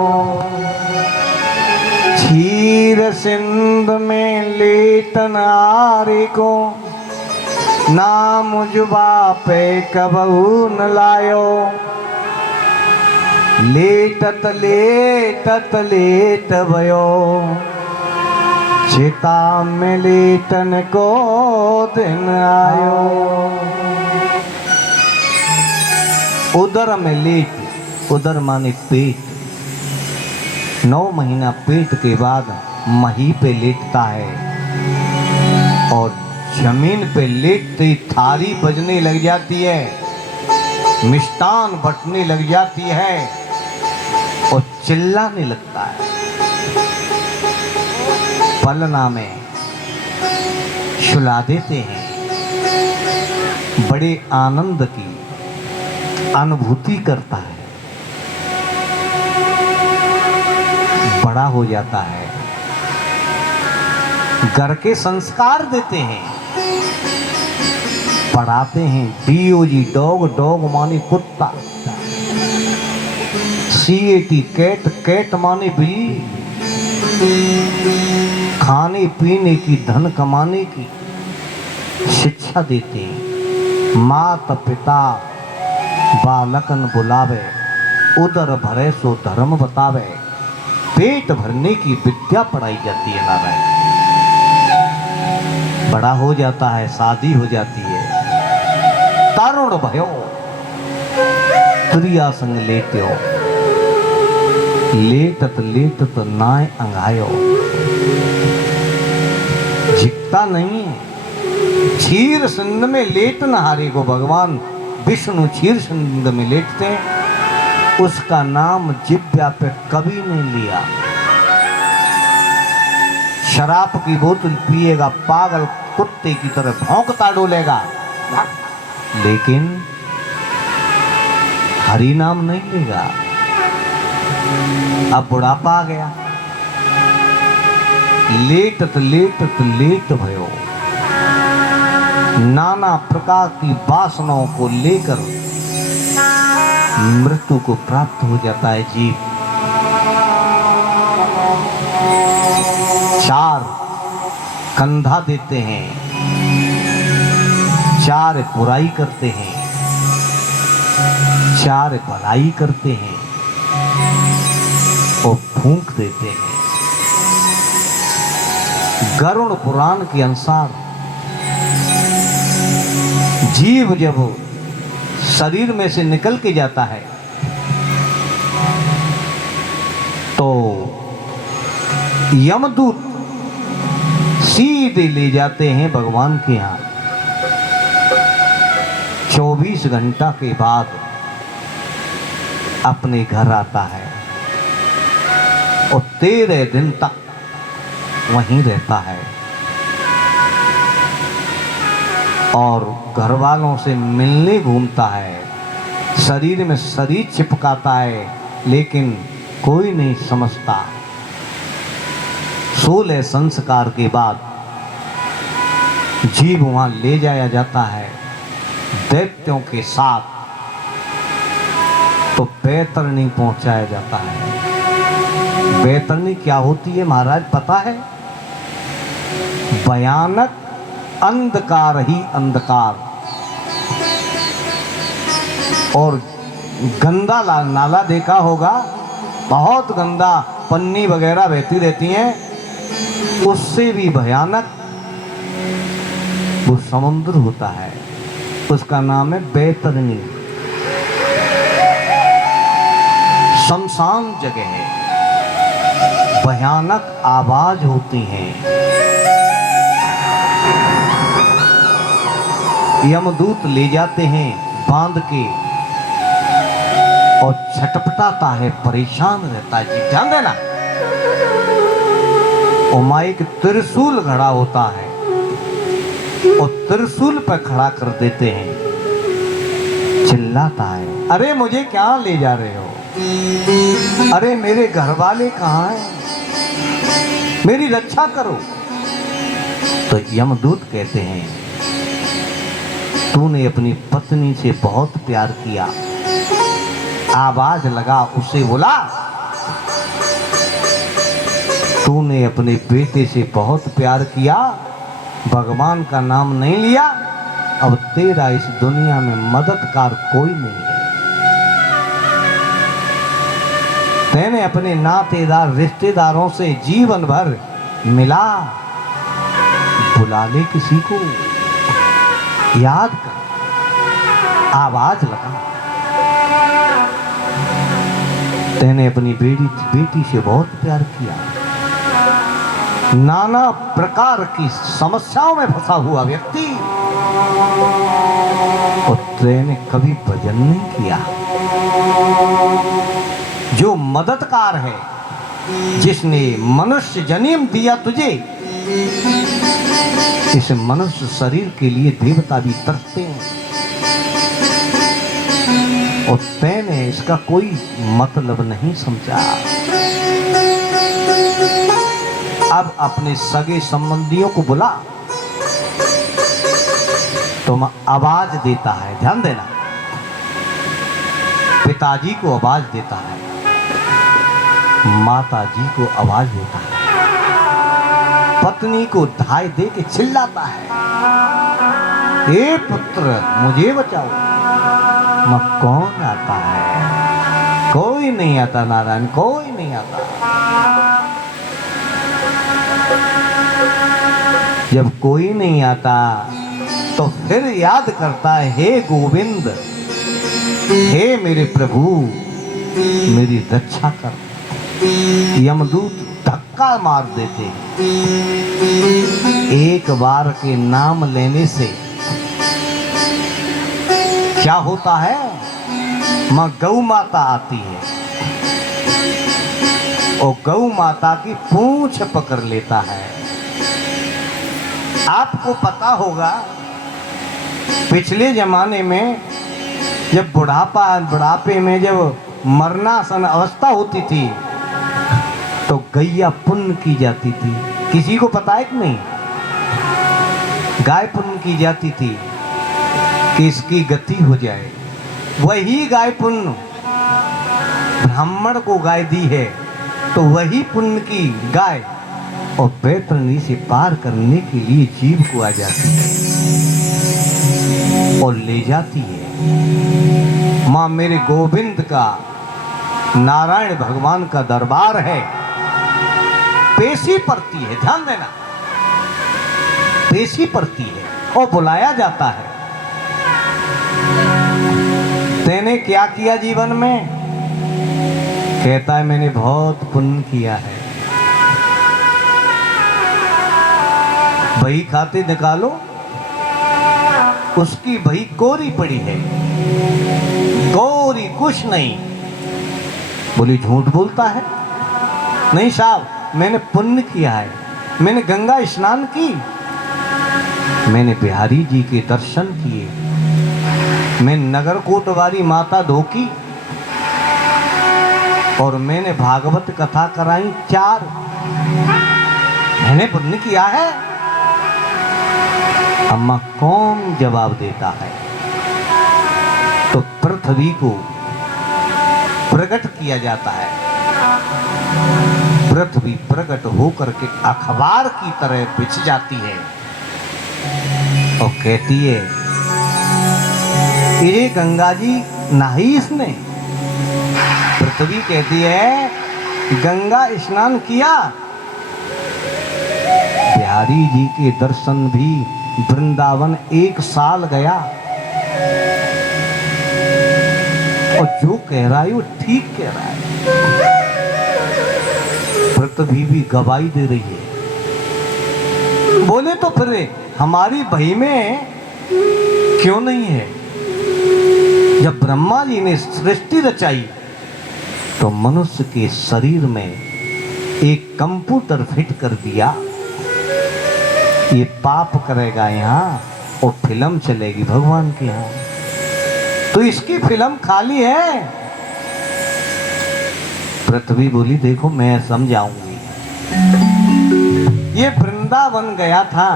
क्षीर सिंध में लेटन आरे को, नाम जुबा पे कबहू न लायो। लेटत लेटत लेट भयो, चिता में लेटन को दिन आयो। उदर में लेट, उदर माने पेट। 9 महीना पेट के बाद मही पे लेटता है और जमीन पे लेटते ही थाली बजने लग जाती है, मिष्टान बटने लग जाती है और चिल्लाने लगता है। पलना में सुला देते हैं, बड़े आनंद की अनुभूति करता है, बड़ा हो जाता है। घर के संस्कार देते हैं, पढ़ाते हैं। DOG डॉग, डॉग माने कुत्ता। CAT कैट, कैट माने बिल्ली। खाने पीने की, धन कमाने की शिक्षा देते हैं। माता पिता बालकन बुलावे, उदर भरे सो धर्म बतावे। पेट भरने की विद्या पढ़ाई जाती है नारायण। बड़ा हो जाता है, शादी हो जाती है। तरुण भयो तुरिया संग लेट्यो, लेटत लेटत नाय अंगायो। झिकता नहीं है। क्षीर सिंध में लेट नहारे को भगवान विष्णु क्षीर सिंध में लेटते हैं। उसका नाम जिब्या पे कभी नहीं लिया। शराब की बोतल पिएगा, पागल कुत्ते की तरह भौंकता डोलेगा, लेकिन हरि नाम नहीं लेगा। अब बुढ़ापा आ गया। लेटत लेटत लेट भयो, नाना प्रकार की वासनाओं को लेकर मृत्यु को प्राप्त हो जाता है जीव। 4 कंधा देते हैं, 4 बुराई करते हैं, 4 भलाई करते हैं और फूंक देते हैं। गरुड़ पुराण के अनुसार जीव जब शरीर में से निकल के जाता है तो यमदूत सीधे ले जाते हैं भगवान के यहाँ। 24 घंटा के बाद अपने घर आता है और 13 दिन तक वहीं रहता है और घर वालों से मिलने घूमता है। शरीर में शरीर चिपकाता है, लेकिन कोई नहीं समझता। 16 संस्कार के बाद जीव वहां ले जाया जाता है दैत्यों के साथ, तो बैतरणी पहुंचाया जाता है। बैतरणी क्या होती है महाराज पता है? भयानक अंधकार ही अंधकार और गंदा नाला देखा होगा, बहुत गंदा, पन्नी वगैरह बहती रहती हैं, उससे भी भयानक वो समुद्र होता है, उसका नाम है बैतरणी। शमशान जगह है, भयानक आवाज होती हैं। यमदूत ले जाते हैं बांध के और छटपटाता है, परेशान रहता है। जी ध्यान देना। और माँ एक त्रिशूल खड़ा होता है और त्रिशूल पर खड़ा कर देते हैं। चिल्लाता है, अरे मुझे क्या ले जा रहे हो? अरे मेरे घर वाले कहाँ हैं? मेरी रक्षा करो। तो यमदूत कहते हैं, तूने अपनी पत्नी से बहुत प्यार किया, आवाज लगा उसे बुला। तूने अपने बेटे से बहुत प्यार किया, भगवान का नाम नहीं लिया, अब तेरा इस दुनिया में मददगार कोई नहीं है। मैंने अपने नातेदार रिश्तेदारों से जीवन भर मिला, बुला ले किसी को, याद कर, आवाज लगा। तैने अपनी बेटी से बहुत प्यार किया, नाना प्रकार की समस्याओं में फंसा हुआ व्यक्ति, और तैने कभी भजन नहीं किया। जो मददगार है, जिसने मनुष्य जन्म दिया तुझे, इस मनुष्य शरीर के लिए देवता भी तरसते हैं, और तैने इसका कोई मतलब नहीं समझा। अब अपने सगे संबंधियों को बुला। तो आवाज देता है, ध्यान देना, पिताजी को आवाज देता है, माता जी को आवाज देता है, पत्नी को धाय दे के चिल्लाता है, हे पुत्र मुझे बचाओ। मैं कौन आता है? कोई नहीं आता नारायण, कोई नहीं आता। जब कोई नहीं आता तो फिर याद करता है, हे गोविंद, हे मेरे प्रभु, मेरी रक्षा कर। यमदूत धक्का मार देते। एक बार के नाम लेने से क्या होता है? मां गौ माता आती है और गौ माता की पूंछ पकड़ लेता है। आपको पता होगा, पिछले जमाने में जब बुढ़ापे में जब मरणासन अवस्था होती थी तो गैया पुण्य की जाती थी। किसी को पता है कि नहीं? गाय पुण्य की जाती थी कि इसकी गति हो जाए। वही गाय पुण्य ब्राह्मण को गाय दी है, तो वही पुण्य की गाय और बैतरणी से पार करने के लिए जीव को आ जाती है और ले जाती है। मां मेरे गोविंद का, नारायण भगवान का दरबार है, पेशी पड़ती है, ध्यान देना, पेशी पड़ती है और बुलाया जाता है। तैने क्या किया जीवन में? कहता है मैंने बहुत पुण्य किया है। बही खाते निकालो, उसकी बही कोरी पड़ी है, कोरी, कुछ नहीं। बोली झूठ बोलता है? नहीं साहब, मैंने पुण्य किया है, मैंने गंगा स्नान की, मैंने बिहारी जी के दर्शन किए, मैं नगर कोटवारी माता धोकी, और मैंने भागवत कथा कराई 4, मैंने पुण्य किया है। अम्मा कौन जवाब देता है? तो पृथ्वी को प्रकट किया जाता है। पृथ्वी प्रकट होकर के अखबार की तरह बिछ जाती है और कहती है, ये गंगा जी नहाई इसने? पृथ्वी कहती है, गंगा स्नान किया। बिहारी जी के दर्शन भी वृंदावन 1 साल गया, और जो कह रहा है वो ठीक कह रहा है। पृथ्वी भी गवाही दे रही है। बोले तो फिर हमारी बही में क्यों नहीं है? जब ब्रह्मा जी ने सृष्टि रचाई तो मनुष्य के शरीर में एक कंप्यूटर फिट कर दिया, ये पाप करेगा यहाँ और फिल्म चलेगी भगवान के यहाँ। तो इसकी फिल्म खाली है। पृथ्वी बोली देखो मैं समझाऊंगी। ये वृंदावन गया था,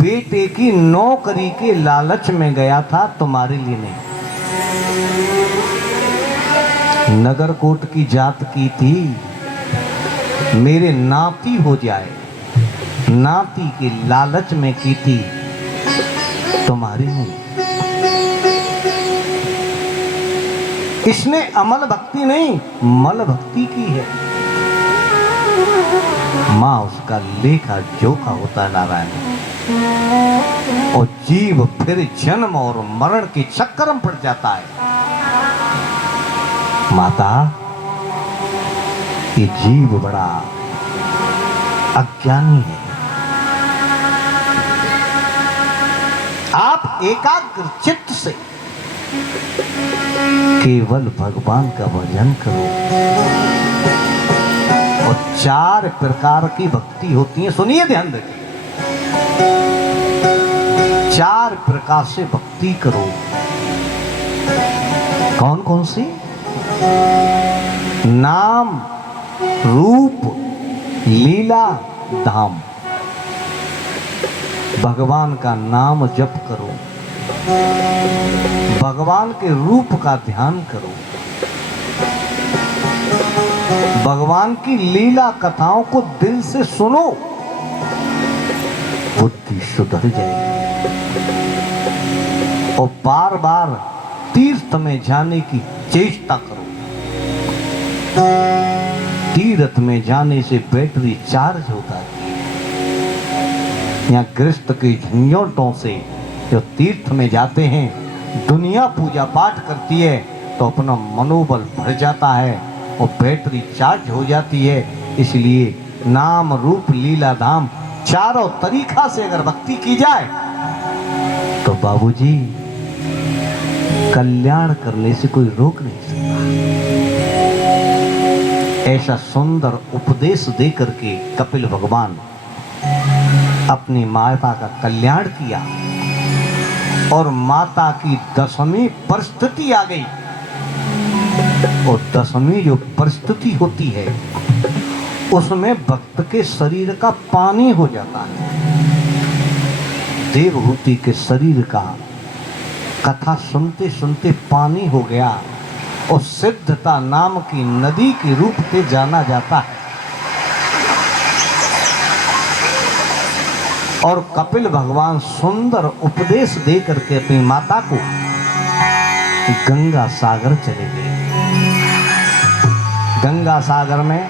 बेटे की नौकरी के लालच में गया था, तुम्हारे लिए नहीं। नगरकोट की जात की थी, मेरे नाती हो जाए, नाती के लालच में की थी, तुम्हारी नहीं। इसने अमल भक्ति नहीं मल भक्ति की है। मां उसका लेखा जोखा होता है नारायण, और जीव फिर जन्म और मरण के चक्कर में पड़ जाता है। माता, ये जीव बड़ा अज्ञानी है। आप एकाग्र चित्त से केवल भगवान का भजन करो। और 4 प्रकार की भक्ति होती है, सुनिए ध्यान रखिए। 4 प्रकार से भक्ति करो। कौन कौन सी? नाम, रूप, लीला, धाम। भगवान का नाम जप करो, भगवान के रूप का ध्यान करो, भगवान की लीला कथाओं को दिल से सुनो, बुद्धि सुधर जाएगी। और बार बार तीर्थ में जाने की चेष्टा करो। तीर्थ में जाने से बैटरी चार्ज होता है। यहाँ गृहस्थ के झंझटों से जो तीर्थ में जाते हैं, दुनिया पूजा पाठ करती है तो अपना मनोबल भर जाता है और बैटरी चार्ज हो जाती है। इसलिए नाम, रूप, लीला, धाम 4 तरीका से अगर भक्ति की जाए तो बाबूजी कल्याण करने से कोई रोक नहीं सकता। ऐसा सुंदर उपदेश दे करके कपिल भगवान अपनी माता का कल्याण किया। और माता की 10वीं परिस्थिति आ गई। और 10वीं जो परिस्थिति होती है उसमें भक्त के शरीर का पानी हो जाता है। देवहूति के शरीर का कथा सुनते सुनते पानी हो गया और सिद्धता नाम की नदी के रूप से जाना जाता है। और कपिल भगवान सुंदर उपदेश दे करके अपनी माता को गंगा सागर चले गए। गंगा सागर में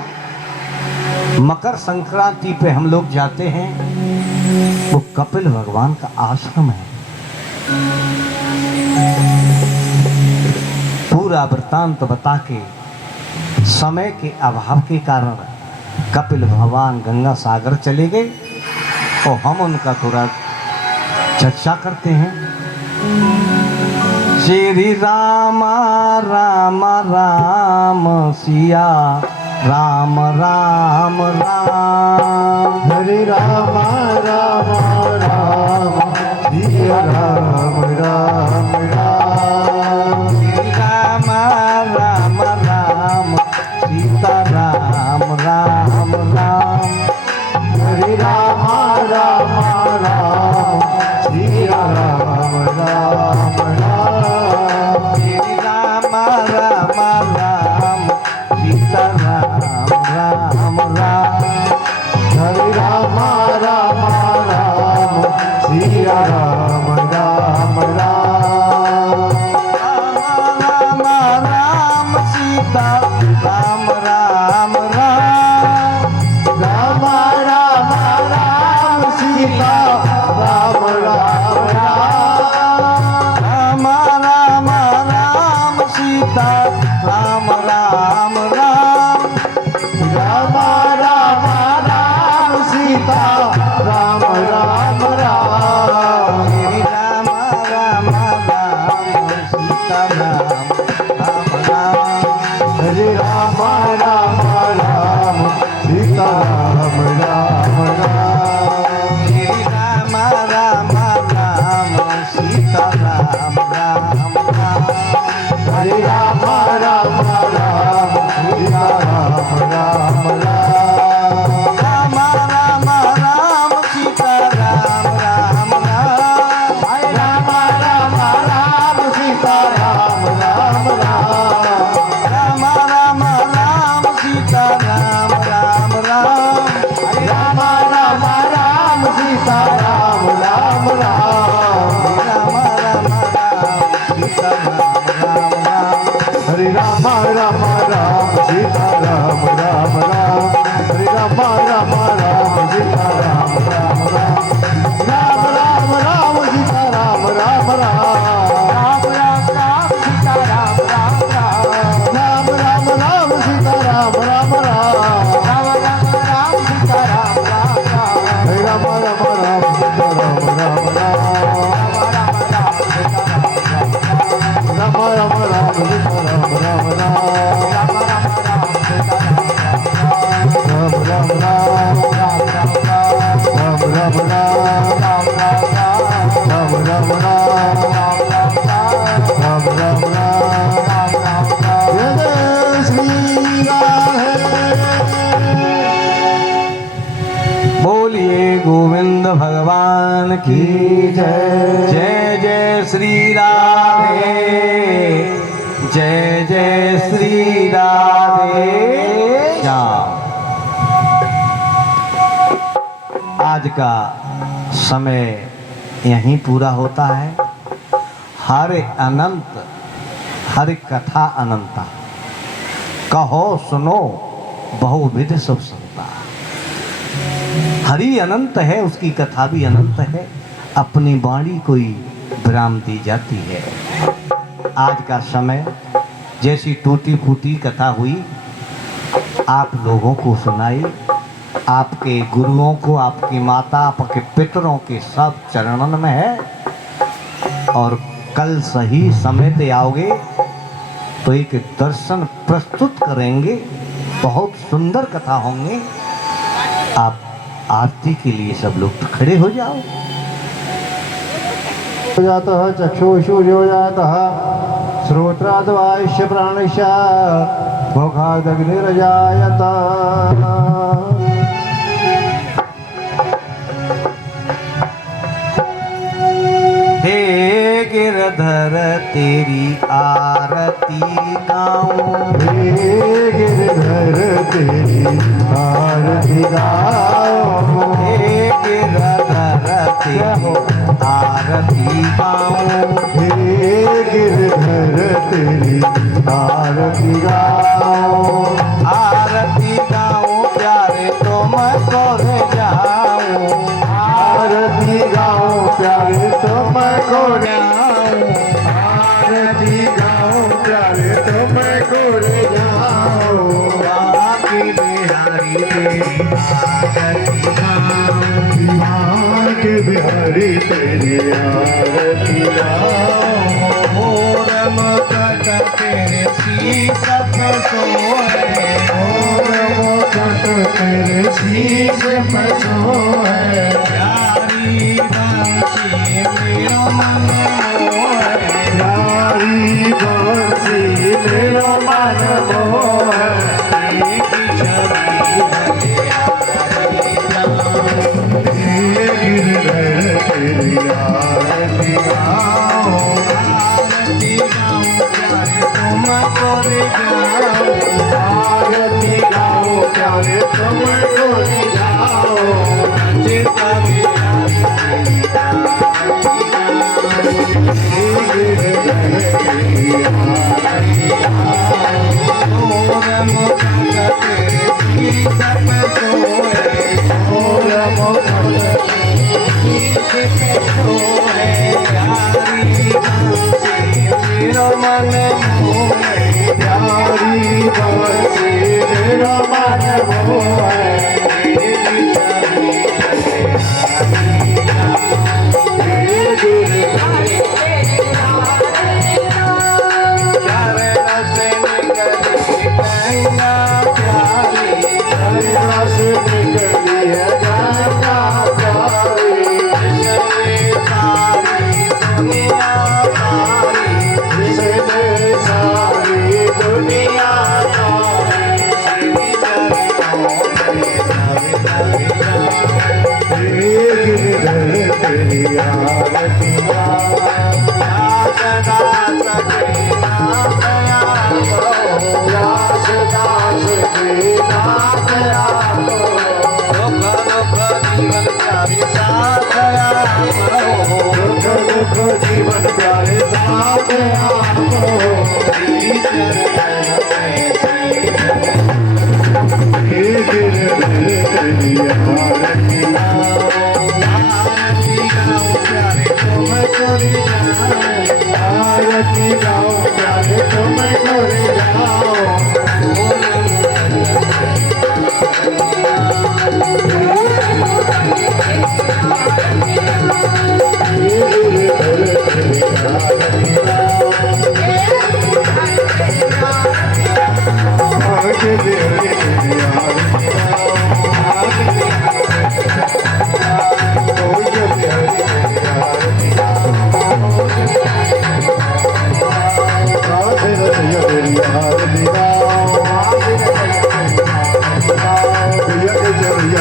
मकर संक्रांति पे हम लोग जाते हैं, वो कपिल भगवान का आश्रम है। पूरा वृत्तांत बता के समय के अभाव के कारण कपिल भगवान गंगा सागर चले गए और हम उनका थोड़ा चर्चा करते हैं। श्री राम राम राम सिया राम राम राम, हरे राम राम राम सिया राम राम राम, श्री राम राम राम सीता राम राम राम, हरे राम राम राम सिया राम राम राम, श्री राम राम राम सीता राम राम राम, हरे राम राम राम सिया राम राम राम, राम राम राम सीता राम राम राम, राम राम राम सीता राम राम राम, राम राम राम सीता राम राम राम, राम राम राम सीता राम राम राम, श्री की जय। जय जय श्री राधे, जय जय श्री राधे श्याम। आज का समय यहीं पूरा होता है। हर अनंत, हर कथा अनंता, कहो सुनो बहुविध सब संता। हरि अनंत है, उसकी कथा भी अनंत है, अपनी वाणी कोई विराम दी जाती है। आज का समय जैसी टूटी फूटी कथा हुई, आप लोगों को सुनाई, आपके गुरुओं को, आपकी माता, आपके पितरों के सब चरणन में है। और कल सही समय पे आओगे तो एक दर्शन प्रस्तुत करेंगे, बहुत सुंदर कथा होंगे। आप आरती के लिए सब लोग खड़े हो जाओ। जातः चक्षुषूर्यो जातः श्रोत्राद्वायुष्य प्राणश्च मुखादग्निर्जायत। हे गिरधर तेरी आरती गाऊं, हे गिरधर तेरी आरती गाऊं। हे गिरधर तेरी आरती गाऊं, हे गिरधर तेरी आरती गाऊं। आरती गाऊं प्यारे तो मैं कोरे जाऊं, आरती गाऊं प्यारे तो मैं को जाऊं। आरती गाऊं प्यारे तो मैं को जाऊं। बाकी बिहारी तेरी आरती गाऊं, के बिहारी तेरी आरती गाऊं। मोर मुकुट तेरे शीश पे सोए, और मुकुट तेरे शीश पे सोए। प्यारी बंसी मेरो मन मोहे, प्यारी बंसी मेरो मन मोहे। एक छवि भले आरती गाऊं, हे गिरधर तेरी आरती गाऊं। आरती गाऊं प्यारे तुम कोरे जाऊं, आरती गाऊं प्यारे तुम को जाओ। चिता बिहारी तेरी आरती गाऊं, हे गिरधर तेरी आरती गाऊं। मोर मुकुट तेरे शीश पे सोए, और मुकुट शीश पे सोए, प्यारी बंसी मेरो मन मोहे, प्यारी बंसी मेरो मन मोहे। तेरी छवि भले आरती गाऊं, हे गिरधर चरण से निकली गंगा प्यारी, गंगा से निकली है गंगा प्यारी। इसने सारी दुनिया तारी, इसने सारी दुनिया तारी। श्री चरणों में धर धर जाऊं, हे गिरधर तेरी आरती गाऊं। दास दास के नाथ आपो, दास दास के नाथ आपो। दुख दुख जीवन प्यारे साथ आपो, दुख दुख जीवन प्यारे साथ आपो। श्री चरणों में श्री हे गिरधर तेरी आरती गाऊं। आरती गाऊं प्यारे तुम कोरे जाऊं, आरती गाऊं प्यारे तुम को जाओ।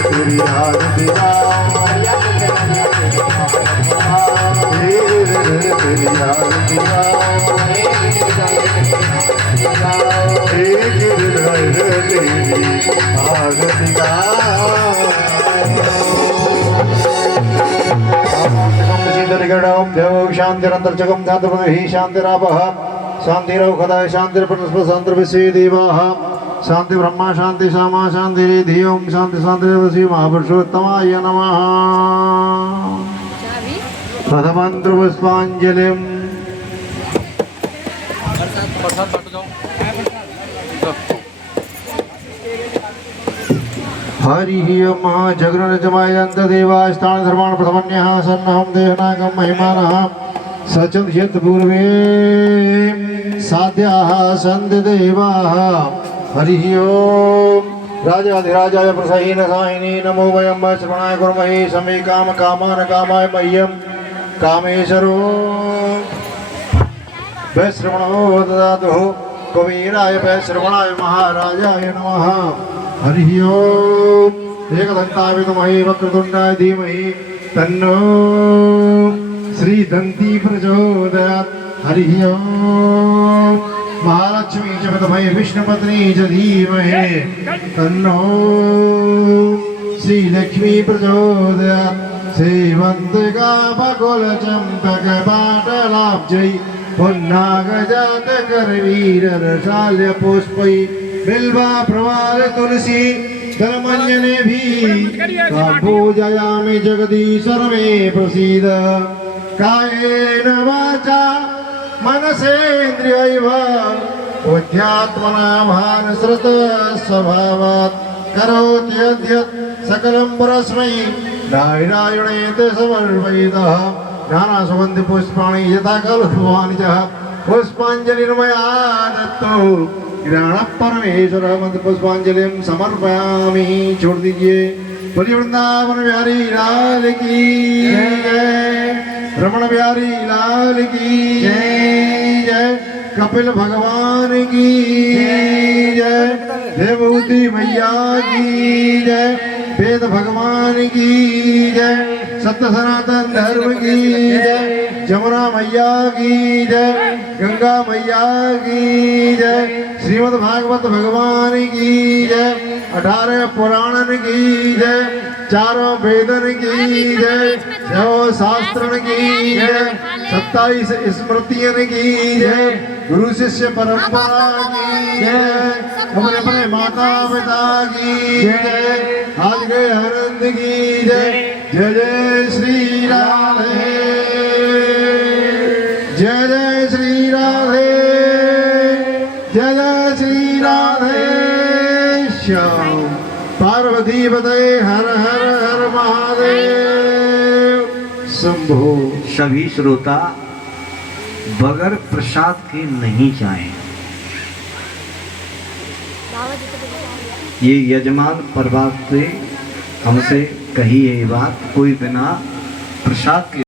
तेरी आरती एक हृदय तेरी आरती गाओ। शांतिरंतर्चकम शांति शांतिरापः शांतिरौषधः शांतिर्परस्परशांतिर्विश्वे देवाः शांति ब्रह्मा शांति सामा शांति धियो शांति शांति श्री महापुरुषोत्तमाय नमः। प्रथमंत्र पुष्पांजलिम हरिः ओम जगन्नाथ देवास्थान धर्माण प्रथमन्यः सन्नहं देहनागं महिमानः सचन्त पूर्वे साध्याः सन्ति देवाः। हरिः ओम राजाधिराजाय प्रसहीन साहिनी नमो वयं श्रवणाय कुर्महे समे काम कामान कामाय मह्यं कामेश्वरो वैश्रवणो ददातु कबीराय वैश्रवणाय महाराजाय नमः। हरिः ओम एकदन्ताय विद्महे वक्रतुण्डाय धीमहि तन्नो श्रीदन्ती प्रचोदयात्। हरिः ओम महालक्ष्मी च विद्महे विष्णुपत्नी च धीमहि तन्नो श्रीलक्ष्मी प्रचोदयात्। सेवन्तिका बकुलचम्पकपाटलाब्जै पुन्नागजातकरवीररसाल्य पुष्पै बिल्वा प्रवाल तुलसी धर्मञ्जने भी पूजयामि जगदीश्वर मे प्रसीद। कायेन वाचा मनसेन्द्रियैव बुद्ध्यात्मना भानसृत स्वभावात् करोति यद्यत् सकलं परस्मै नारायणेति समर्पयितः। नाना सुगन्धि पुष्पाणि यथा कल्पवानि च पुष्पाञ्जलिर्मया दत्तो ग्रहण परमेश्वर मंत्र पुष्पांजलिं समर्पयामि। छोड़ दीजिए। बोलिए वृंदावन बिहारी लाल की जय, रमण बिहारी लाल की जय, कपिल भगवान की जय, देवहूति मैया की जय, वेद भगवान की जय, सत्य सनातन धर्म की जय, जमुना मैया की जय, गंगा मैया की जय, श्रीमद् भागवत भगवान की जय, 18 पुराणन की जय, चारों वेदन की जय, 6 शास्त्रन की जय, 27 स्मृतियन की जय, गुरु शिष्य परंपरा की जय, अपने अपने माता पिता की जय, आज गए हरंद की जय। जय जय श्री राधे, जय जय श्री राधे, जय जय श्री राधे श्याम। पार्वती पते हर हर हर महादेव शंभो। सभी श्रोता बगैर प्रसाद के नहीं जाएं। ये यजमान प्रभात से हमसे कही है बात, कोई बिना प्रसाद के